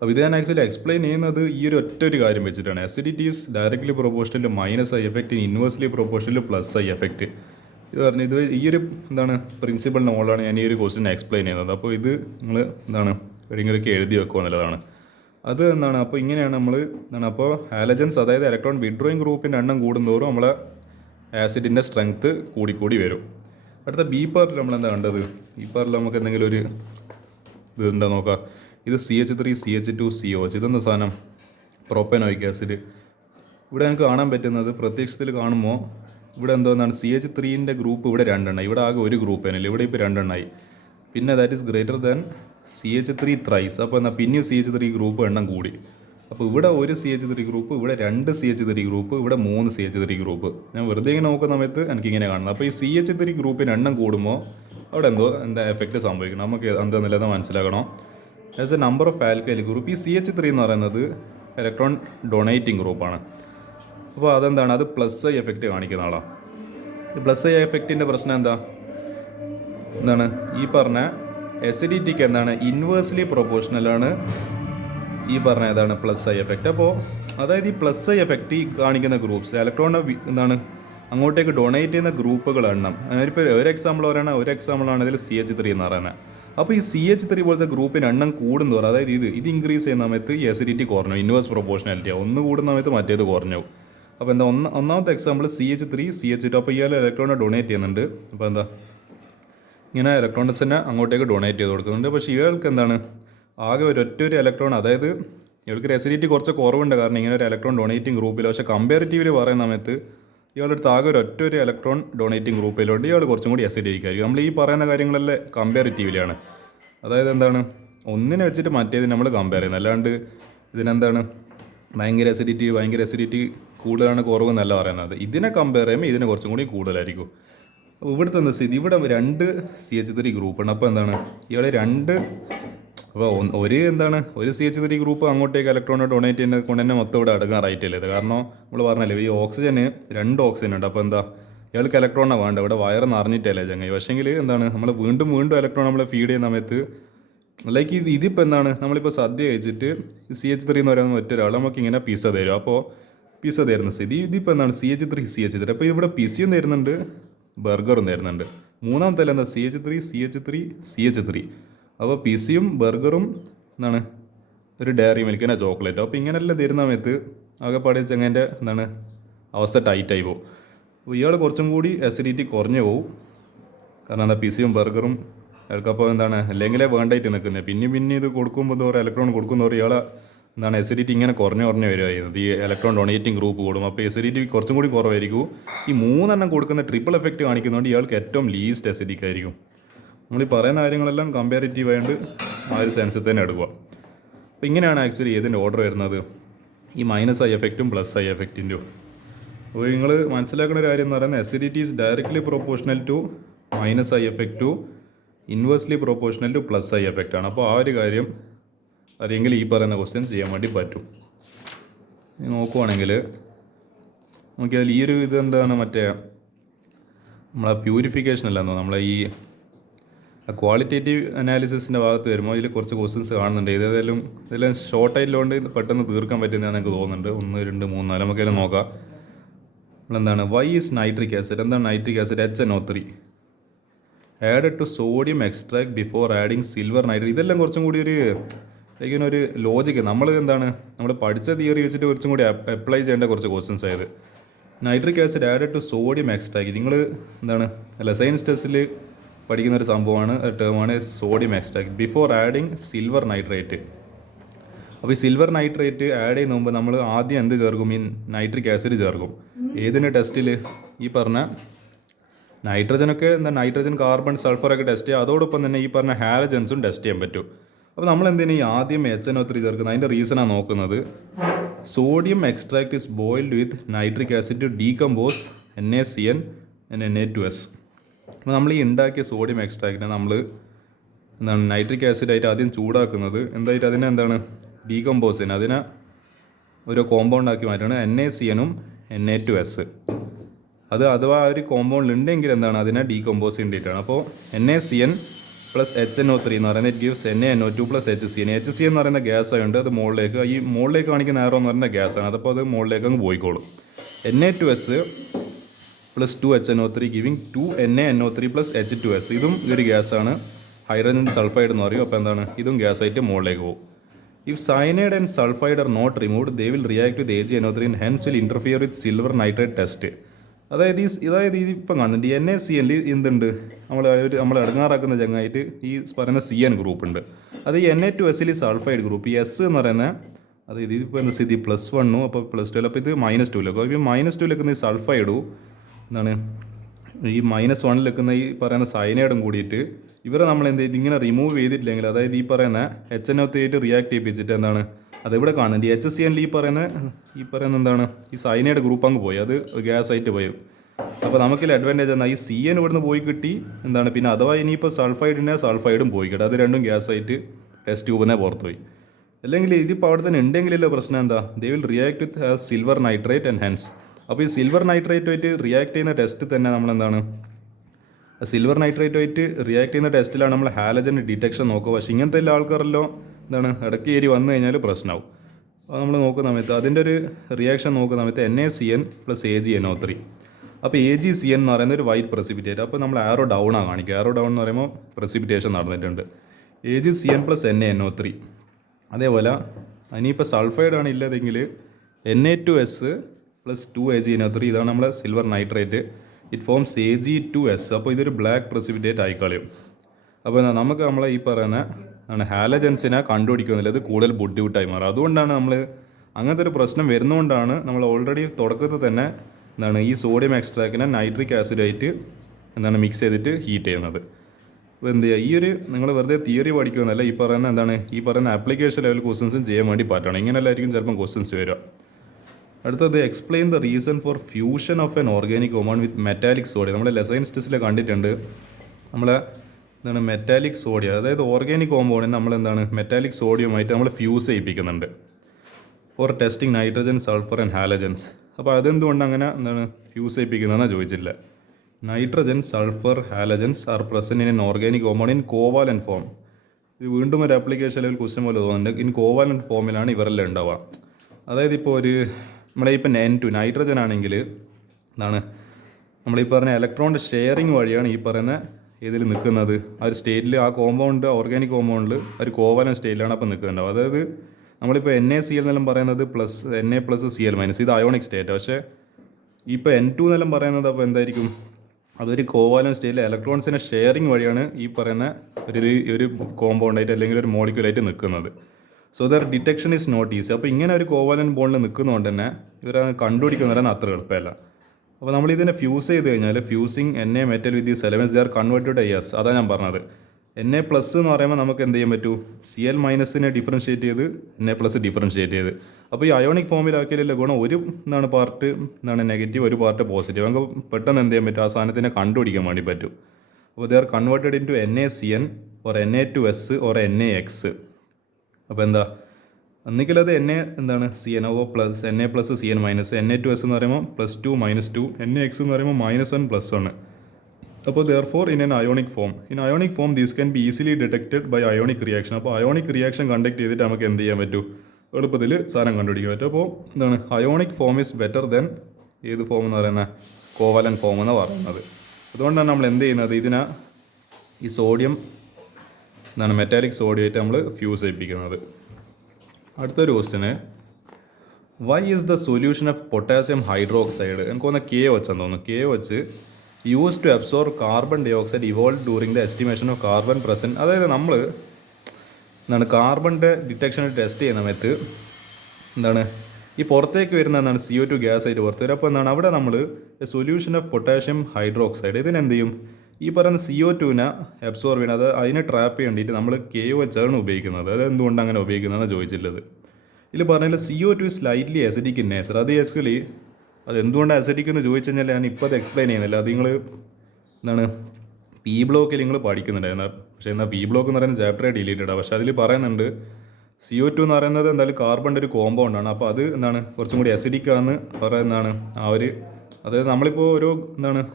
അപ്പോൾ ഇത് ഞാൻ ആക്ച്വലി എക്സ്പ്ലെയിൻ ചെയ്യുന്നത് ഈ ഒരു ഒരു കാര്യം വെച്ചിട്ടാണ്. Acidity is directly proportional to -I effect, inversely proportional to +I effect. ഇത് പറഞ്ഞ് ഇത് ഈ ഒരു എന്താണ് പ്രിൻസിപ്പളിൻ്റെ മുകളിലാണ് ഞാൻ ഈ ഒരു ക്വസ്റ്റ്യൻ എക്സ്പ്ലെയിൻ ചെയ്യുന്നത്. അപ്പോൾ ഇത് നിങ്ങൾ എന്താണ് എവിടെയെങ്കിലൊക്കെ എഴുതി വെക്കുക എന്നുള്ളതാണ്. അത് എന്താണ് അപ്പോൾ ഇങ്ങനെയാണ് നമ്മൾ എന്താണ് അപ്പോൾ ഹാലജൻസ്, അതായത് ഇലക്ട്രോൺ വിഡ്രോയിങ് ഗ്രൂപ്പിൻ്റെ എണ്ണം കൂടുന്തോറും നമ്മളെ ആസിഡിൻ്റെ സ്ട്രെങ്ത്ത് കൂടിക്കൂടി വരും. അടുത്ത ബി പാർട്ടിൽ നമ്മളെന്താ കണ്ടത്, ഈ പാർട്ടിൽ നമുക്ക് എന്തെങ്കിലും ഒരു ഇത് ഉണ്ടോ നോക്കാം. ഇത് CH3CH2COH, ഇതെന്താ സാധനം, പ്രൊപ്പനോയിക് ആസിഡ്. ഇവിടെ നമുക്ക് കാണാൻ പറ്റുന്നത് പ്രത്യക്ഷത്തിൽ കാണുമ്പോൾ ഇവിടെ എന്തോന്നാണ് CH3ൻ്റെ ഗ്രൂപ്പ് ഇവിടെ 2 എണ്ണമായി, ഇവിടെ ആകെ 1 ഗ്രൂപ്പ് തന്നെയില്ല, ഇവിടെ ഇപ്പോൾ 2 എണ്ണമായി. പിന്നെ that is greater than CH3 thrice. അപ്പോൾ എന്നാൽ പിന്നെ CH3 ഗ്രൂപ്പ് എണ്ണം കൂടി. അപ്പോൾ ഇവിടെ 1 CH3 ഗ്രൂപ്പ്, ഇവിടെ 2 CH3 ഗ്രൂപ്പ്, ഇവിടെ 3 CH3 ഗ്രൂപ്പ്. ഞാൻ വെറുതെ ഇങ്ങനെ നോക്കുന്ന സമയത്ത് എനിക്കിങ്ങനെ കാണുന്നത്. അപ്പോൾ ഈ CH3 ഗ്രൂപ്പിന് എണ്ണം കൂടുമ്പോൾ അവിടെ എന്താ എഫക്റ്റ് സംഭവിക്കണം, നമുക്ക് എന്താണെന്നുള്ളത് മനസ്സിലാക്കണം. As A number of alkyl group, ഈ CH3 എന്ന് പറയുന്നത് ഇലക്ട്രോൺ ഡൊണേറ്റിംഗ് ഗ്രൂപ്പാണ്. അപ്പോൾ അതെന്താണ്, അത് +I എഫക്റ്റ് കാണിക്കുന്ന ആളാണ്. ഈ +I എഫക്റ്റിൻ്റെ പ്രശ്നം എന്താണ് ഈ പറഞ്ഞ അസിഡിറ്റിക്ക് എന്താണ് ഇൻവേഴ്സ്ലി പ്രൊപ്പോർഷണലാണ് ഈ പറഞ്ഞ ഏതാണ് +I എഫക്റ്റ്. അപ്പോൾ അതായത് ഈ +I എഫക്റ്റ് ഈ കാണിക്കുന്ന ഗ്രൂപ്പ്സ് ഇലക്ട്രോണിനെ എന്താണ് അങ്ങോട്ടേക്ക് ഡൊണേറ്റ് ചെയ്യുന്ന ഗ്രൂപ്പുകൾ എണ്ണം. ഇപ്പോൾ ഒരു എക്സാമ്പിൾ പറയുകയാണ്, ഒരു എക്സാമ്പിളാണ് ഇതിൽ CH3 എന്ന് പറയുന്നത്. അപ്പോൾ ഈ CH3 പോലത്തെ ഗ്രൂപ്പിന് എണ്ണം കൂടുന്നവർ, അതായത് ഇത് ഇൻക്രീസ് ചെയ്യുന്ന സമയത്ത് ഈ അസിഡിറ്റി കുറഞ്ഞു, ഇൻവേഴ്സ് പ്രൊപ്പോർഷണാലിറ്റി ഒന്ന് കൂടുന്ന സമയത്ത് മറ്റേത് കുറഞ്ഞു. അപ്പോൾ എന്താ ഒന്നാമത്തെ എക്സാമ്പിൾ CH3 CH2. അപ്പോൾ ഇയാൾ ഇലക്ട്രോണിനെ ഡൊണേറ്റ് ചെയ്യുന്നുണ്ട്. അപ്പോൾ എന്താ ഇങ്ങനെ ഇലക്ട്രോൺസിനെ അങ്ങോട്ടേക്ക് ഡൊണേറ്റ് ചെയ്ത് കൊടുക്കുന്നുണ്ട്. പക്ഷേ ഇയാൾക്ക് എന്താണ് ആകെ ഒരു ഇലക്ട്രോൺ, അതായത് ഇയാൾക്ക് അസിഡിറ്റി കുറച്ച് കുറവുണ്ട്, കാരണം ഇങ്ങനെ ഒരു ഇലക്ട്രോൺ ഡൊണേറ്റിംഗ് ഗ്രൂപ്പിൽ. പക്ഷേ കമ്പാരിറ്റീവ്ലി പറയുന്ന സമയത്ത് ഇയാളുടെ അടുത്ത് ആകെ ഒരു ഇലക്ട്രോൺ ഡൊണേറ്റിംഗ് ഗ്രൂപ്പിലുണ്ട്, ഇയാൾ കുറച്ചും കൂടി അസിഡിറ്റി ആയിരിക്കും. നമ്മൾ ഈ പറയുന്ന കാര്യങ്ങളെല്ലാം കമ്പാരിറ്റീവ്ലിയാണ്. അതായത് എന്താണ് ഒന്നിനെ വെച്ചിട്ട് മറ്റേതിന് നമ്മൾ കമ്പയർ ചെയ്യുന്നത്, അല്ലാണ്ട് ഇതിനെന്താണ് ഭയങ്കര അസിഡിറ്റി കൂടുതലാണ് കുറവെന്നല്ല പറയുന്നത്. ഇതിനെ കമ്പയർ ചെയ്യുമ്പോൾ ഇതിനെ കുറച്ചും കൂടി കൂടുതലായിരിക്കും. അപ്പോൾ ഇവിടുത്തെ എന്താ സ്ഥിതി, ഇവിടെ 2 CH3 ഗ്രൂപ്പാണ്. അപ്പോൾ എന്താണ് ഇയാൾ 2 അപ്പോൾ ഒരു CH3 ഗ്രൂപ്പ് അങ്ങോട്ടേക്ക് ഇലക്ട്രോണെ ഡൊണേറ്റ് ചെയ്യുന്നത് കൊണ്ട് തന്നെ മൊത്തം ഇവിടെ അടങ്ങാറായിട്ടില്ല ഇത്. കാരണം നമ്മൾ പറഞ്ഞല്ലേ ഈ ഓക്സിജന് 2 ഓക്സിജൻ ഉണ്ട്. അപ്പോൾ ഇയാൾക്ക് ഇലക്ട്രോണാണ് വേണ്ട, ഇവിടെ വയറ് നിറഞ്ഞിട്ടല്ലേ ചങ്ങായി. പക്ഷേങ്കിൽ നമ്മൾ വീണ്ടും ഇലക്ട്രോൺ നമ്മൾ ഫീഡ് ചെയ്യുന്ന സമയത്ത് ഇതിപ്പോൾ നമ്മളിപ്പോൾ സദ്യ കഴിച്ചിട്ട് CH3 എന്ന് പറയുന്ന മറ്റൊരാൾ നമുക്ക് ഇങ്ങനെ പിസ തരും. അപ്പോൾ പിസ തരുന്ന സ്ഥിതി ഇതിപ്പോൾ CH3. അപ്പോൾ ഇവിടെ പിസയും തരുന്നുണ്ട്, ബർഗറും തരുന്നുണ്ട്. മൂന്നാമത്തെ CH3. അപ്പോൾ പിസയും ബർഗറും ഒരു ഡയറി മിൽക്കിൻ്റെ ചോക്ലേറ്റ്. അപ്പോൾ ഇങ്ങനെല്ലാം തരുന്ന സമയത്ത് ആകെപ്പാടെ ചങ്ങേൻ്റെ അവസ്ഥ ടൈറ്റായി പോകും. അപ്പോൾ ഇയാൾ കുറച്ചും കൂടി അസിഡിറ്റി കുറഞ്ഞു പോകും. കാരണം പിസയും ബർഗറും അയാൾക്കപ്പോൾ അല്ലെങ്കിലേ വേണ്ടായിട്ട് നിൽക്കുന്നത്. പിന്നെ ഇത് കൊടുക്കുമ്പോൾ തോറും ഇലക്ട്രോൺ കൊടുക്കുന്നവർ ഇയാളെ അസിഡിറ്റി ഇങ്ങനെ കുറഞ്ഞു വരുമായിരുന്നു. ഈ ഇലക്ട്രോൺ ഡൊണേറ്റിംഗ് ഗ്രൂപ്പ് കൂടും. അപ്പോൾ അസിഡിറ്റി കുറച്ചും കൂടി കുറവായിരിക്കും. ഈ 3 കൊടുക്കുന്ന ട്രിപ്പിൾ എഫക്റ്റ് കാണിക്കുന്നതുകൊണ്ട് ഇയാൾക്ക് ഏറ്റവും ലീസ്റ്റ് അസിഡിക് ആയിരിക്കും. നമ്മൾ ഈ പറയുന്ന കാര്യങ്ങളെല്ലാം കമ്പാരിറ്റീവ് ആയതുകൊണ്ട് ആ ഒരു സെൻസിൽ തന്നെ എടുക്കുക. അപ്പോൾ ഇങ്ങനെയാണ് ആക്ച്വലി ഇതിൻ്റെ ഓർഡർ വരുന്നത്, ഈ -I എഫക്റ്റും +I എഫക്റ്റിൻ്റെയും. അപ്പോൾ നിങ്ങൾ മനസ്സിലാക്കുന്ന ഒരു കാര്യം എന്ന് പറയുന്നത് acidity is directly proportional to -I effect to inversely proportional to +I എഫക്റ്റാണ്. അപ്പോൾ ആ ഒരു കാര്യം അറിയെങ്കിൽ ഈ പറയുന്ന ക്വസ്റ്റ്യൻ ചെയ്യാൻ വേണ്ടി പറ്റും. നോക്കുവാണെങ്കിൽ നമുക്കതിൽ ഈ ഒരു മറ്റേ നമ്മളെ പ്യൂരിഫിക്കേഷൻ അല്ലെന്നോ നമ്മളെ ഈ ക്വാളിറ്റേറ്റീവ് അനാലിസിസിൻ്റെ ഭാഗത്ത് വരുമ്പോൾ ഇതിൽ കുറച്ച് ക്വസ്റ്റ്യൻസ് കാണുന്നുണ്ട്. ഇതെല്ലാം ഷോർട്ട് ആയതുകൊണ്ട് പെട്ടെന്ന് തീർക്കാൻ പറ്റുന്നതെന്ന് എനിക്ക് തോന്നുന്നുണ്ട്. 1 2 3 4 നമുക്കതിൽ നോക്കാം. Why is nitric acid? എന്താണ് nitric acid? HNO3 added to sodium extract before adding silver nitrate. ഇതെല്ലാം കുറച്ചും കൂടി ഒരു ലോജിക്ക് നമ്മൾ പഠിച്ച തിയറി വെച്ചിട്ട് കുറച്ചും കൂടി അപ്ലൈ ചെയ്യേണ്ട കുറച്ച് ക്വസ്റ്റ്യൻസ് ആയത്. Nitric acid added to sodium extract. നിങ്ങൾ സയൻസ് ടെസ്റ്റിൽ പഠിക്കുന്ന ഒരു സംഭവമാണ്, ടേമാണ് sodium extract before adding silver nitrate. അപ്പോൾ ഈ സിൽവർ നൈട്രേറ്റ് ആഡ് ചെയ്യുന്ന മുമ്പ് നമ്മൾ ആദ്യം എന്ത് ചേർക്കും? ഈ നൈട്രിക് ആസിഡ് ചേർക്കും. ഏതിൻ്റെ ടെസ്റ്റിൽ? ഈ പറഞ്ഞ നൈട്രജനൊക്കെ നൈട്രജൻ, കാർബൺ, സൾഫറൊക്കെ ടെസ്റ്റ് ചെയ്യുക. അതോടൊപ്പം തന്നെ ഈ പറഞ്ഞ ഹാലജൻസും ടെസ്റ്റ് ചെയ്യാൻ പറ്റും. അപ്പോൾ നമ്മൾ എന്തിനാ ഈ ആദ്യം HNO3 ചേർക്കുന്നത്? അതിൻ്റെ റീസണാണ് നോക്കുന്നത്. Sodium extract is boiled with nitric acid to decompose NaCN and Na2S. അപ്പോൾ നമ്മൾ ഈ ഉണ്ടാക്കിയ സോഡിയം എക്സ്ട്രാക്റ്റിനെ നമ്മൾ നൈട്രിക് ആസിഡായിട്ട് ആദ്യം ചൂടാക്കുന്നത്. എന്തായിട്ട് അതിനെ ഡീകമ്പോസ് ചെയ്യുന്നത്, അതിനെ ഒരു കോമ്പൗണ്ട് ആക്കി മാറ്റുകയാണ്. NaCN-ഉം Na2S. അത് അഥവാ ഒരു കോമ്പൗണ്ടിൽ ഉണ്ടെങ്കിൽ അതിനെ ഡീകമ്പോസ് ചെയ്യേണ്ടിയിട്ടാണ്. അപ്പോൾ NaCN + HNO3 എന്ന് പറയുന്നത് it gives NaNO2 + HCN. HCN എന്ന് പറയുന്ന ഗ്യാസ് ആയതുകൊണ്ട് അത് മുകളിലേക്ക് കാണിക്കുന്ന ആരോ എന്ന് പറയുന്ന ഗ്യാസാണ്. അതപ്പോൾ അത് മുകളിലേക്ക് അങ്ങ് പോയിക്കോളും. Na2S + 2HNO3 giving 2NaNO3 + H2S. ഇതും ഒരു ഗ്യാസാണ്, ഹൈഡ്രജൻ സൾഫൈഡ് എന്ന് പറയും. അപ്പോൾ ഇതും ഗ്യാസായിട്ട് മുകളിലേക്ക് പോകും. If cyanide and sulphide are not removed they will react with AgNO3 and hence will interfere with silver nitrate test. അതായത് ഇതിപ്പം കാണുന്നുണ്ട് NaCN എന്തുണ്ട്, നമ്മൾ ഇടങ്ങാറാക്കുന്ന ചങ്ങായിട്ട് ഈ പറയുന്ന CN ഗ്രൂപ്പ് ഉണ്ട്. അത് ഈ Na2S സൾഫൈഡ് ഗ്രൂപ്പ്. ഈ S എന്ന് പറയുന്നത് ഇതിപ്പോൾ എന്താ സ്ഥിതി? +1, അപ്പോൾ +2. അപ്പോൾ ഇത് -2ലേക്ക്. അപ്പോൾ -2ലേക്ക് ഈ സൾഫൈഡും ഈ -1ലെക്കുന്ന ഈ പറയുന്ന സയനൈഡും കൂടിയിട്ട് ഇവരെ നമ്മൾ ഇങ്ങനെ റിമൂവ് ചെയ്തിട്ടില്ലെങ്കിൽ, അതായത് ഈ പറയുന്ന HNO3 ആയിട്ട് റിയാക്ട് ചെയ്യിപ്പിച്ചിട്ട് അതിവിടെ കാണുന്നുണ്ട്. ഈ HCN ഈ പറയുന്ന ഈ സയനൈഡ് ഗ്രൂപ്പ് അങ്ങ് പോയി, അത് ഗ്യാസ് ആയിട്ട് പോയി. അപ്പോൾ നമുക്കിൽ അഡ്വാൻറ്റേജ് ഈ CN ഇവിടുന്ന് പോയി കിട്ടി. പിന്നെ അഥവാ ഇനിയിപ്പോൾ സൾഫൈഡും പോയി കിട്ടും. അത് രണ്ടും ഗ്യാസ് ആയിട്ട് ടെസ്റ്റ് ട്യൂബിനെ പുറത്ത് പോയി. അല്ലെങ്കിൽ ഇതിപ്പോൾ അവിടെ തന്നെ ഉണ്ടെങ്കിലല്ലോ പ്രശ്നം ദേ will react with silver nitrate and hence. അപ്പോൾ ഈ സിൽവർ നൈട്രേറ്റുമായിട്ട് റിയാക്ട് ചെയ്യുന്ന ടെസ്റ്റ് തന്നെ നമ്മൾ സിൽവർ നൈട്രേറ്റുമായിട്ട് റിയാക്ട് ചെയ്യുന്ന ടെസ്റ്റിലാണ് നമ്മൾ ഹാലജൻ ഡിറ്റക്ഷൻ നോക്കുക. പക്ഷേ ഇങ്ങനത്തെ എല്ലാ ആൾക്കാരെല്ലോ ഇടയ്ക്ക് ഏരി വന്നു കഴിഞ്ഞാൽ പ്രശ്നമാവും. അപ്പോൾ നമ്മൾ നോക്കുന്ന സമയത്ത് അതിൻ്റെ ഒരു റിയാക്ഷൻ നോക്കുന്ന സമയത്ത് NaCN + AgNO3. അപ്പോൾ AgCN എന്ന് പറയുന്ന ഒരു വൈറ്റ് പ്രസിപ്പിറ്റേറ്റ്. അപ്പോൾ നമ്മൾ ആരോ ഡൗണാണ് കാണിക്കുക. ആരോ ഡൗൺ എന്ന് പറയുമ്പോൾ പ്രസിപ്പിറ്റേഷൻ നടന്നിട്ടുണ്ട്. AgCN + NaNO3. അതേപോലെ ഇനിയിപ്പോൾ സൾഫൈഡാണ് ഇല്ലതെങ്കിൽ Na2S + 2AgNO3. ഇതാണ് നമ്മളെ silver nitrate. It forms Ag2S. അപ്പോൾ ഇതൊരു ബ്ലാക്ക് പ്രസിപ്പിറ്റേറ്റ് ആയിക്കളയും. അപ്പോൾ നമുക്ക് നമ്മളെ ഈ പറയുന്ന ഹാലജൻസിനെ കണ്ടുപിടിക്കുന്നില്ല, അത് കൂടുതൽ ബുദ്ധിമുട്ടായി മാറും. അതുകൊണ്ടാണ് നമ്മൾ അങ്ങനത്തെ ഒരു പ്രശ്നം വരുന്നതുകൊണ്ടാണ് നമ്മൾ ഓൾറെഡി തുടക്കത്തിൽ തന്നെ ഈ സോഡിയം എക്സ്ട്രാക്റ്റിനെ നൈട്രിക് ആസിഡായിട്ട് മിക്സ് ചെയ്തിട്ട് ഹീറ്റ് ചെയ്യുന്നത്. അപ്പോൾ എന്ത് ചെയ്യുക, നിങ്ങൾ വെറുതെ തിയറി പഠിക്കുമെന്നല്ല, ഈ പറയുന്ന ആപ്ലിക്കേഷൻ ലെവൽ ക്വസ്റ്റ്യൻസും ചെയ്യാൻ വേണ്ടി പറ്റണം. ഇങ്ങനെയല്ലായിരിക്കും ചിലപ്പം ക്വസ്റ്റ്യൻസ് വരിക. അടുത്തത് explain the reason for fusion of an organic compound with metallic sodium. നമ്മൾ സയൻസ് ടെസ്റ്റിൽ കണ്ടിട്ടുണ്ട്. നമ്മളെ എന്താണ് മെറ്റാലിക് സോഡിയം, അതായത് ഓർഗാനിക് കോമ്പൗണ്ടിന് നമ്മൾ എന്താണ് മെറ്റാലിക് സോഡിയമായിട്ട് നമ്മൾ ഫ്യൂസ് ചെയ്യിപ്പിക്കുന്നുണ്ട് for testing nitrogen, sulphur and halogens. അപ്പോൾ അതെന്തുകൊണ്ട് അങ്ങനെ എന്താണ് ഫ്യൂസ് ചെയ്യിപ്പിക്കുന്നതെന്നാണ് ചോദിച്ചില്ല. Nitrogen, sulphur, halogens are present in an organic compound in covalent form. ഇത് വീണ്ടും ഒരു ആപ്ലിക്കേഷൻ ലെവൽ ക്വസ്റ്റ്യൻ പോലെ തോന്നുന്നുണ്ട്. ഇൻ കോവാലൻ ഫോമിലാണ് ഇവരെല്ലാം ഉണ്ടാവുക. അതായത് ഇപ്പോൾ നമ്മളെ ഇപ്പം N2 നൈട്രജൻ ആണെങ്കിൽ എന്താണ് നമ്മളീ പറഞ്ഞ ഇലക്ട്രോണിൻ്റെ ഷെയറിങ് വഴിയാണ് ഈ പറയുന്ന ഇതിൽ നിൽക്കുന്നത്. ആ ഒരു സ്റ്റേറ്റിൽ, ആ കോമ്പൗണ്ട് ഓർഗാനിക് കോമ്പൗണ്ടിൽ ഒരു കോവാലൻ സ്റ്റേറ്റിലാണ് അപ്പോൾ നിൽക്കുന്നുണ്ടാവും. അതായത് നമ്മളിപ്പോൾ NaCl എന്നെല്ലാം പറയുന്നത് Na+Cl-, ഇത് അയോണിക് സ്റ്റേറ്റ്. പക്ഷേ ഇപ്പോൾ N2 എന്നെല്ലാം പറയുന്നത് അപ്പോൾ എന്തായിരിക്കും, അതൊരു കോവാലൻ സ്റ്റേറ്റിൽ ഇലക്ട്രോൺസിൻ്റെ ഷെയറിങ് വഴിയാണ് ഈ പറയുന്ന ഒരു കോമ്പൗണ്ടായിട്ട് അല്ലെങ്കിൽ ഒരു മോളിക്യൂലായിട്ട് നിൽക്കുന്നത്. So their detection is not easy. അപ്പോൾ ഇങ്ങനെ ഒരു കോവാലൻ ബോണ്ടിൽ നിൽക്കുന്നതുകൊണ്ട് തന്നെ ഇവരത് കണ്ടുപിടിക്കുന്നവരാണ് അത്ര എളുപ്പമല്ല. അപ്പോൾ നമ്മൾ ഇതിനെ ഫ്യൂസ് ചെയ്ത് കഴിഞ്ഞാൽ fusing Na metal with these elements they are converted S. അതാണ് ഞാൻ പറഞ്ഞത്. Na+ എന്ന് പറയുമ്പോൾ നമുക്ക് എന്ത് ചെയ്യാൻ പറ്റൂ, Cl- ഡിഫറൻഷ്യേറ്റ് ചെയ്ത് Na+ ഡിഫറൻഷ്യേറ്റ് ചെയ്ത്. അപ്പോൾ ഈ അയോണിക് ഫോമിലാക്കിയാലുള്ള ഗുണം ഒരു പാർട്ട് നെഗറ്റീവ്, ഒരു പാർട്ട് പോസിറ്റീവ്. നമുക്ക് പെട്ടെന്ന് എന്ത് ചെയ്യാൻ പറ്റും, ആ സാധനത്തിനെ കണ്ടുപിടിക്കാൻ വേണ്ടി പറ്റും. അപ്പോൾ they are converted into NaCN or Na2S or NaX. അപ്പോൾ എന്താ, ഒന്നിക്കൽ അത് CnO പ്ലസ് Na+Cn-, Na2S എന്ന് പറയുമ്പോൾ +2 -2, NaX എന്ന് പറയുമ്പോൾ -1 +1. അപ്പോൾ therefore in an ionic form these can be easily detected by ionic reaction. അപ്പോൾ അയോണിക് റിയാക്ഷൻ കണ്ടക്ട് ചെയ്തിട്ട് നമുക്ക് എന്ത് ചെയ്യാൻ പറ്റും, എളുപ്പത്തിൽ സാധനം കണ്ടുപിടിക്കാൻ പറ്റും. അപ്പോൾ ionic form is better then ഏത് ഫോം എന്ന് പറയുന്നത്, കോവലൻ ഫോം എന്ന് പറയുന്നത്. അതുകൊണ്ടാണ് നമ്മൾ എന്ത് ചെയ്യുന്നത്, ഈ സോഡിയം മെറ്റാലിക് സോഡിയമായിട്ട് നമ്മൾ ഫ്യൂസ് ചെയ്യിപ്പിക്കുന്നത്. അടുത്തൊരു ക്വസ്റ്റ്യന്, why is the solution of potassium hydroxide, എനിക്ക് തോന്നുന്നത് KOH എന്ന് തോന്നുന്നു, KOH use to absorb carbon dioxide evolve during the estimation of carbon present. അതായത് നമ്മൾ കാർബണിൻ്റെ ഡിറ്റക്ഷൻ ടെസ്റ്റ് ചെയ്യുന്ന സമയത്ത് ഈ പുറത്തേക്ക് വരുന്ന CO2 ഗ്യാസ് ആയിട്ട് പുറത്ത് വരും. അപ്പോൾ അവിടെ നമ്മൾ സൊല്യൂഷൻ ഓഫ് പൊട്ടാഷ്യം ഹൈഡ്രോക്സൈഡ് ഇതിനെന്ത് ചെയ്യും, ഈ പറയുന്ന CO2നെ അബ്സോർബ് ചെയ്യണം, അതിനെ ട്രാപ്പ് ചെയ്യാൻ വേണ്ടിയിട്ട് നമ്മൾ KOH ആണ് ഉപയോഗിക്കുന്നത്. അത് എന്തുകൊണ്ട് അങ്ങനെ ഉപയോഗിക്കുന്നതെന്ന് ചോദിച്ചിട്ടുള്ളത്. ഇതിൽ പറഞ്ഞാൽ CO2 is slightly acidic in nature. അത് ആക്ച്വലി അതെന്തുകൊണ്ട് അസിഡിക് എന്ന് ചോദിച്ചു കഴിഞ്ഞാൽ ഞാൻ ഇപ്പോൾ അത് എക്സ്പ്ലെയിൻ ചെയ്യുന്നില്ല. അത് നിങ്ങൾ P ബ്ലോക്കിൽ നിങ്ങൾ പഠിക്കുന്നുണ്ടായിരുന്നു. പക്ഷേ P ബ്ലോക്ക് എന്ന് പറയുന്നത് ചാപ്റ്ററെ ഡിലീറ്റഡാണ്. പക്ഷേ അതിൽ പറയുന്നുണ്ട് CO2 എന്ന് പറയുന്നത് എന്തായാലും കാർബണിൻ്റെ ഒരു കോമ്പൗണ്ടാണ്. അപ്പോൾ അത് കുറച്ചും കൂടി അസിഡിക് ആണെന്ന് പറയുന്നതാണ് അതായത് നമ്മളിപ്പോൾ ഓരോ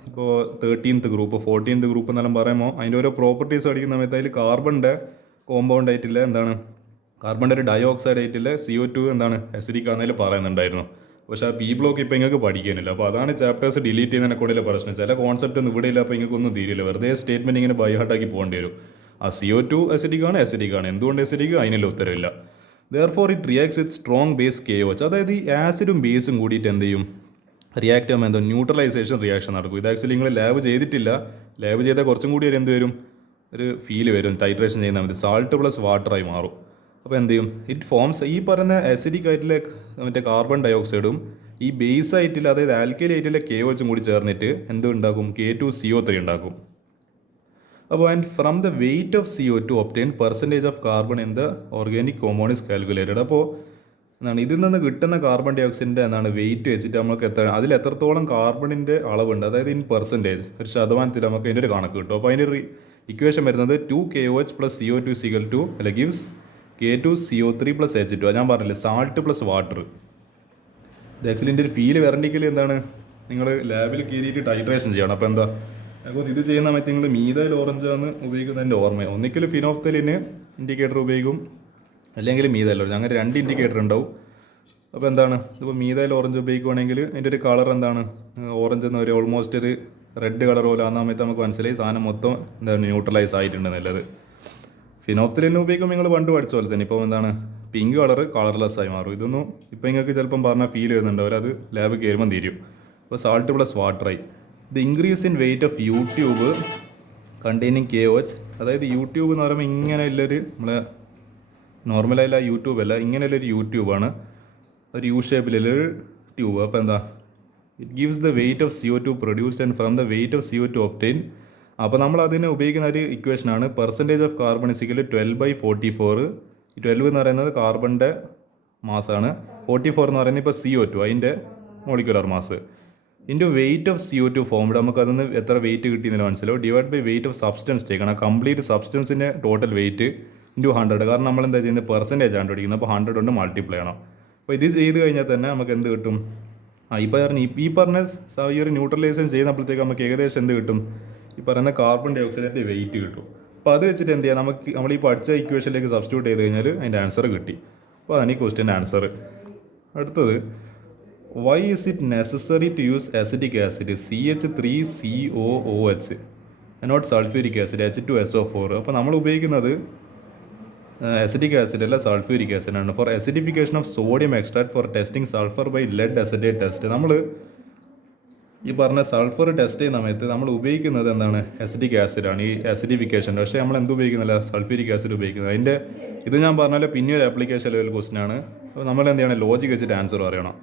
ഇപ്പോൾ 13th ഗ്രൂപ്പ് 14th ഗ്രൂപ്പ് എന്നെല്ലാം പറയുമ്പോൾ അതിൻ്റെ ഓരോ പ്രോപ്പർട്ടീസ് പഠിക്കുന്ന സമയത്ത് അതിൽ കാർബണിൻ്റെ കോമ്പൗണ്ട് ആയിട്ടില്ല കാർബണിൻ്റെ ഒരു ഡയോക്സൈഡ് ആയിട്ടില്ല CO2 അസിഡിക് ആണെന്നതിൽ പറയുന്നുണ്ടായിരുന്നു. പക്ഷേ P ബ്ലോക്ക് ഇപ്പോൾ നിങ്ങൾക്ക് പഠിക്കാനില്ല. അപ്പോൾ അതാണ് ചാപ്റ്റേഴ്സ് ഡിലീറ്റ് ചെയ്യുന്നതിനെ കൊണ്ടുള്ള പ്രശ്നം. ചില കോൺസെപ്റ്റ് ഒന്നും ഇവിടെ ഇല്ല, അപ്പോൾ നിങ്ങൾക്കൊന്നും തീരില്ല. വെറുതെ സ്റ്റേറ്റ്മെൻറ്റ് ഇങ്ങനെ ബൈഹാർട്ടാക്കി പോകേണ്ടി വരും. ആ CO2 അസിഡിക് ആണ്, എന്തുകൊണ്ട് അസിഡിക്, അതിനുള്ള ഉത്തരവില്ല. Therefore it reacts with strong base KOH. അതായത് ഈ ആസിഡും ബേസും കൂടിയിട്ട് എന്ത് ചെയ്യും, റിയാക്ട് ചെയ്യുമ്പോൾ ന്യൂട്രലൈസേഷൻ റിയാക്ഷൻ നടക്കും. ഇത് ആക്ച്വലി നിങ്ങൾ ലാബ് ചെയ്തിട്ടില്ല. ലാബ് ചെയ്താൽ കുറച്ചും കൂടി ഒരു ഒരു ഫീൽ വരും. ടൈട്രേഷൻ ചെയ്യുന്ന സമയത്ത് സാൾട്ട് പ്ലസ് വാട്ടറായി മാറും. അപ്പോൾ എന്ത് ചെയ്യും, ഇറ്റ് ഫോംസ് ഈ പറയുന്ന ആസിഡിക് ആയിട്ടുള്ള കാർബൺ ഡയോക്സൈഡും ഈ ബേസ് ആയിട്ടില്ല, അതായത് ആൽക്കലി ആയിട്ടുള്ള KOH കൂടി ചേർന്നിട്ട് എന്തുണ്ടാക്കും, K2CO3 ഉണ്ടാക്കും. അപ്പോൾ and from the wait of CO2 obtain percentage of carbon in the organic compound is calculated. അപ്പോൾ ഇതിൽ നിന്ന് കിട്ടുന്ന കാർബൺ ഡൈ ഓക്സൈഡിൻ്റെ വെയിറ്റ് വെച്ചിട്ട് നമുക്ക് അതിൽ എത്രത്തോളം കാർബണിൻ്റെ അളവുണ്ട്, അതായത് ഇൻ പെർസെൻറ്റേജ് ഒരു ശതമാനത്തിൽ നമുക്ക് അതിൻ്റെ ഒരു കണക്ക് കിട്ടും. അപ്പോൾ അതിൻ്റെ ഇക്വേഷൻ വരുന്നത് 2KOH + CO2 gives K2CO3 + H2. ഞാൻ പറഞ്ഞില്ലേ സാൾട്ട് പ്ലസ് വാട്ടർ. ഇത് ആക്ച്വലി ഇതിൻ്റെ ഒരു ഫീൽ വരണ്ടെങ്കിൽ നിങ്ങൾ ലാബിൽ കയറിയിട്ട് ടൈട്രേഷൻ ചെയ്യണം. അപ്പോൾ അപ്പോൾ ഇത് ചെയ്യുന്ന സമയത്ത് നിങ്ങൾ മീതൈൽ ഓറഞ്ചാണ് ഉപയോഗിക്കുന്നതിൻ്റെ ഓർമ്മ. ഒന്നിക്കൽ ഫിനോഫ്തലിന് ഇൻഡിക്കേറ്റർ ഉപയോഗിക്കും, അല്ലെങ്കിൽ മീതൈൽ ഓറഞ്ച്, അങ്ങനെ 2 ഇൻഡിക്കേറ്റർ ഉണ്ടാവും. അപ്പോൾ ഇപ്പോൾ മീതൈൽ ഓറഞ്ച് ഉപയോഗിക്കുകയാണെങ്കിൽ അതിൻ്റെ ഒരു കളർ ഓറഞ്ച് എന്ന് ഒരു ഓൾമോസ്റ്റ് ഒരു റെഡ് കളർ പോലെ ആകുന്ന സമയത്ത് നമുക്ക് മനസ്സിലായി സാധനം മൊത്തം ന്യൂട്രലൈസ് ആയിട്ടുണ്ട് എന്നുള്ളത്. ഫിനോഫ്തലിന് ഉപയോഗിക്കുമ്പോൾ നിങ്ങൾ പണ്ട് പഠിച്ച പോലെ തന്നെ ഇപ്പോൾ പിങ്ക് കളർലെസ് ആയി മാറും. ഇതൊന്നും ഇപ്പോൾ നിങ്ങൾക്ക് ചിലപ്പം പറഞ്ഞാൽ ഫീൽ ചെയ്യുന്നുണ്ടാവില്ല, അത് ലാബ് കയറുമ്പം തീരും. അപ്പോൾ സാൾട്ട് പ്ലസ് വാട്ടറായി. The increase in weight of U tube containing KOH. അതായത് യൂട്യൂബ് എന്ന് പറയുമ്പോൾ ഇങ്ങനെ ഉള്ളൊരു നമ്മളെ നോർമലായുള്ള യൂട്യൂബ് അല്ല, ഇങ്ങനെയുള്ളൊരു യൂട്യൂബാണ്, ഒരു യു ഷേപ്പിലുള്ളൊരു ട്യൂബ്. അപ്പോൾ it gives the wait of CO2 produced and from the wait of CO2 obtain. അപ്പോൾ നമ്മൾ അതിനെ ഉപയോഗിക്കുന്ന ഒരു ഇക്വേഷനാണ് പെർസെൻറ്റേജ് ഓഫ് കാർബൺ = 12/44. ഈ 12 എന്ന് പറയുന്നത് കാർബണിൻ്റെ മാസാണ്, 44 എന്ന് പറയുന്നത് ഇപ്പോൾ CO2 അതിൻ്റെ molecular mass. Into weight of CO2 formed, നമുക്ക് അതിന് എത്ര വെയിറ്റ് കിട്ടിയെന്ന് മനസ്സിലാവും. Divide by weight of substance ടേക്കണം, കംപ്ലീറ്റ് സബ്സ്റ്റൻസിൻ്റെ ടോട്ടൽ വെയിറ്റ് ഇൻറ്റു 100. കാരണം നമ്മൾ എന്താ ചെയ്യുന്നത്, പെർസെൻറ്റേജ് ആണ് പഠിക്കുന്നത്. അപ്പോൾ 100 കൊണ്ട് മൾട്ടിപ്ലൈ ചെയ്യണം. അപ്പോൾ ഇത് ചെയ്ത് കഴിഞ്ഞാൽ തന്നെ നമുക്ക് എന്ത് കിട്ടും, ഈ പറഞ്ഞ ഈ ഒരു ന്യൂട്രലൈസേഷൻ ചെയ്യുന്നപ്പോഴത്തേക്ക് നമുക്ക് ഏകദേശം എന്ത് കിട്ടും, ഈ പറയുന്ന കാർബൺ ഡൈ ഓക്സൈഡിൻ്റെ വെയിറ്റ് കിട്ടും. അപ്പോൾ അത് വെച്ചിട്ട് എന്ത് ചെയ്യാം, നമ്മൾ ഈ പഠിച്ച ഇക്വേഷനിലേക്ക് സബ്സ്റ്റിറ്റ്യൂട്ട് ചെയ്ത് കഴിഞ്ഞാൽ അതിൻ്റെ ആൻസർ കിട്ടി. അപ്പോൾ അതാണ് ഈ ക്വസ്റ്റ്യൻ്റെ ആൻസർ. അടുത്തത്, why is it necessary to use acetic acid CH3COOH not sulphuric acid H2SO4? അപ്പോൾ നമ്മൾ ഉപയോഗിക്കുന്നത് അസിറ്റിക് ആസിഡ് അല്ല, സൾഫ്യൂരിക് ആസിഡ് ആണ്. For acidification of sodium extract for testing sulphur by lead acetate test. നമ്മൾ ഈ പറഞ്ഞ സൾഫർ ടെസ്റ്റ് ചെയ്യുന്ന സമയത്ത് നമ്മൾ ഉപയോഗിക്കുന്നത് എന്താണ്, അസിറ്റിക് ആസിഡാണ് ഈ അസിഡിഫിക്കേഷൻ. പക്ഷേ നമ്മൾ എന്ത് ഉപയോഗിക്കുന്നില്ല, സൾഫ്യൂരിക് ആസിഡ് ഉപയോഗിക്കുന്നത്. അതിൻ്റെ ഇത് ഞാൻ പറഞ്ഞാൽ പിന്നെ ഒരു ആപ്ലിക്കേഷൻ ലെവൽ ക്വസ്റ്റൻ ആണ്. അപ്പോൾ നമ്മൾ എന്ത് ചെയ്യണം, ലോജിക് വെച്ചിട്ട് ആൻസർ പറയണം.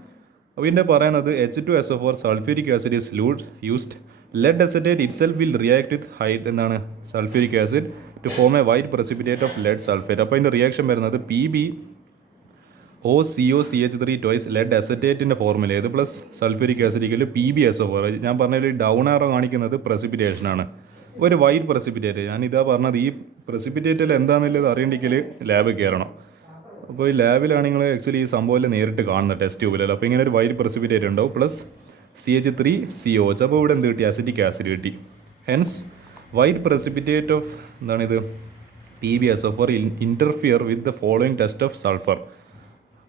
അപ്പോൾ ഇതിൻ്റെ പറയുന്നത് H2SO4 sulphuric acid is used. Lead acetate itself will react with എന്താണ് sulphuric acid to form a white precipitate of lead sulphate. അപ്പോൾ അതിൻ്റെ റിയാക്ഷൻ വരുന്നത് PbOCOCH3 ട്വൈസ് ലെഡ് അസറ്റേറ്റിൻ്റെ ഫോർമുല ഏത് പ്ലസ് സൾഫ്യൂരിക് ആസിഡിക്കൽ PbSO4. ഞാൻ പറഞ്ഞതിൽ ഡൗൺ ആറോ കാണിക്കുന്നത് പ്രസിപ്പിറ്റേഷനാണ്, ഒരു വൈറ്റ് പ്രസിപ്പിറ്റേറ്റ്. ഞാൻ ഇതാ പറഞ്ഞത്, ഈ പ്രസിപ്പിറ്റേറ്റിൽ എന്താണെന്നുള്ളത് അറിയണ്ടെങ്കിൽ ലാബിൽ കയറണം. അപ്പോൾ ഈ ലാബിലാണ് നിങ്ങൾ ആക്ച്വലി ഈ സംഭവം നേരിട്ട് കാണുന്നത്, ടെസ്റ്റ് ട്യൂബിലല്ല. അപ്പോൾ ഇങ്ങനെ ഒരു വൈറ്റ് പ്രസിപ്പിറ്റേറ്റ് ഉണ്ടാവും പ്ലസ് CH3COH. അപ്പോൾ ഇവിടെ എന്ത് കിട്ടി, അസിറ്റിക് ആസിഡ് കിട്ടി. ഹെൻസ് വൈറ്റ് പ്രസിപ്പിറ്റേറ്റ് ഓഫ് എന്താണിത് PbSO4 interfere with the following test of sulphur.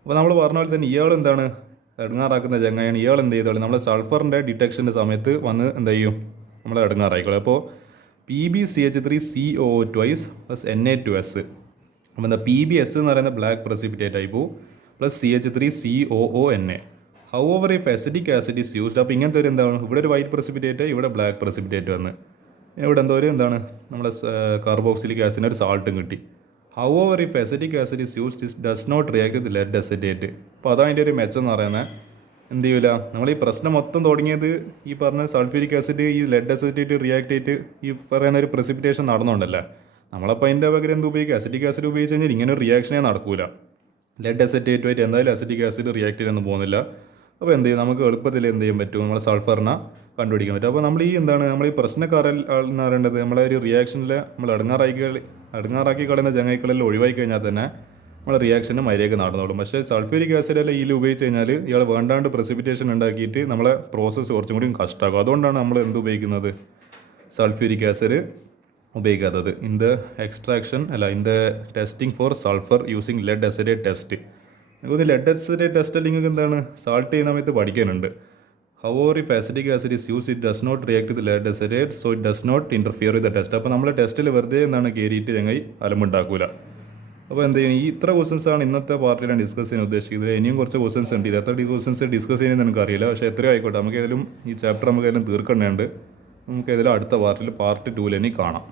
അപ്പോൾ നമ്മൾ പറഞ്ഞ പോലെ തന്നെ ഇയാൾ എന്താണ് ഇടങ്ങാറാക്കുന്ന ചങ്ങായാണ്. ഇയാൾ എന്ത് ചെയ്തോളൂ, നമ്മൾ സൾഫറിൻ്റെ ഡിറ്റക്ഷൻ്റെ സമയത്ത് വന്ന് എന്ത് ചെയ്യും, നമ്മൾ ഇടങ്ങാറായിക്കോളൂ. അപ്പോൾ PbCH3CO ട്വൈസ് പ്ലസ് Na2S. അപ്പോൾ എന്താ PbS എന്ന് പറയുന്ന ബ്ലാക്ക് പ്രസിപ്പിറ്റേറ്റ് ആയി പോകും plus CH3COONA. How over if acetic acid is used. അപ്പോൾ ഇങ്ങനത്തെ ഒരു എന്താണ്, ഇവിടെ ഒരു വൈറ്റ് പ്രസിപ്പിറ്റേറ്റ്, ഇവിടെ ബ്ലാക്ക് പ്രസിപ്പിറ്റേറ്റ് വന്ന് ഇവിടെ എന്തോ ഒരു എന്താണ് നമ്മുടെ കാർബോക്സിലിക് ആസിഡിന് ഒരു സാൾട്ടും കിട്ടി. However if acetic acid is used is does not react with lead acetate. അപ്പോൾ അതതിൻ്റെ ഒരു മെച്ചം എന്ന് പറയുന്നത്, എന്ത് ചെയ്യില്ല, നമ്മൾ ഈ പ്രശ്നം മൊത്തം തുടങ്ങിയത് ഈ പറഞ്ഞ സൾഫ്യൂരിക് ആസിഡ് ഈ ലെഡ് അസറ്റേറ്റ് റിയാക്ട് ചെയ്തിട്ട് ഈ പറയുന്ന ഒരു പ്രസിപ്പിറ്റേഷൻ നടന്നുകൊണ്ടല്ലേ. നമ്മളപ്പോൾ അതിൻ്റെ പകരം എന്ത് ഉപയോഗിക്കുക, അസിറ്റിക് ആസിഡ് ഉപയോഗിച്ച് കഴിഞ്ഞാൽ ഇങ്ങനെ ഒരു റിയാക്ഷനേ നടക്കൂല. ലെഡ് അസറ്റേറ്റുമായിട്ട് എന്തായാലും അസിറ്റിക് ആസിഡ് റിയാക്ട് ചെയ്യാനൊന്നും പോകുന്നില്ല. അപ്പോൾ എന്ത് ചെയ്യും, നമുക്ക് എളുപ്പത്തിൽ എന്ത് ചെയ്യാൻ പറ്റും, നമ്മളെ സൾഫറിനെ കണ്ടുപിടിക്കാൻ പറ്റും. അപ്പോൾ നമ്മൾ ഈ എന്താണ്, നമ്മൾ ഈ പ്രശ്നക്കാരൻ എന്ന് പറയേണ്ടത്, നമ്മളെ ഒരു റിയാക്ഷനിൽ നമ്മൾ ഇടങ്ങാറാക്കി കളയുന്ന ചങ്ങായിക്കളെല്ലാം ഒഴിവാക്കി കഴിഞ്ഞാൽ തന്നെ നമ്മളെ റിയാക്ഷന് മര്യാദയ്ക്ക് നടന്നോളും. പക്ഷേ സൾഫ്യൂരിക് ആസിഡെല്ലാം ഇതിൽ ഉപയോഗിച്ച് കഴിഞ്ഞാൽ ഇയാൾ വേണ്ടാണ്ട് പ്രസിപ്പിറ്റേഷൻ ഉണ്ടാക്കിയിട്ട് നമ്മളെ പ്രോസസ്സ് കുറച്ചും കൂടി കഷ്ടമാകും. അതുകൊണ്ടാണ് നമ്മൾ എന്ത് ഉപയോഗിക്കുന്നത്, സൾഫ്യൂരിക് ആസിഡ് ഉപയോഗിക്കാത്തത് in the testing for sulphur using lead acetate test. എനിക്കൊന്ന് ലെഡ് അസറ്റേറ്റ് ടെസ്റ്റ് അല്ലെങ്കിൽ എന്താണ് സാൾട്ട് ചെയ്യുന്ന സമയത്ത് പഠിക്കാനുണ്ട്. However if acetic acid is use it does not react with lead acetate so it does not interfere with the test. അപ്പോൾ നമ്മൾ ടെസ്റ്റിൽ വെറുതെ എന്താണ് കയറിയിട്ട് ചങ്ങായി അലമ്പുണ്ടാക്കൂല. അപ്പോൾ എന്ത് ചെയ്യും, ഈ ഇത്ര ക്വസ്റ്റൻസ് ആണ് ഇന്നത്തെ പാർട്ടിയിലാണ് ഡിസ്കസ് ചെയ്യാൻ ഉദ്ദേശിക്കുന്നത്. ഇനിയും കുറച്ച് ക്വസ്റ്റൻസ് ഉണ്ട്. എത്ര ക്വസ്റ്റൻസ് ഡിസ്കസ് ചെയ്യുന്നത് എനിക്കറിയില്ല. പക്ഷേ എത്രയോ ആയിക്കോട്ടെ, നമുക്ക് ഏതെങ്കിലും ഈ ചാപ്റ്റർ നമുക്ക് ഏതെങ്കിലും തീർക്കേണ്ടതുണ്ട്. നമുക്ക് ഏതെങ്കിലും അടുത്ത പാർട്ടിൽ പാർട്ട് 2 ഇനി കാണാം.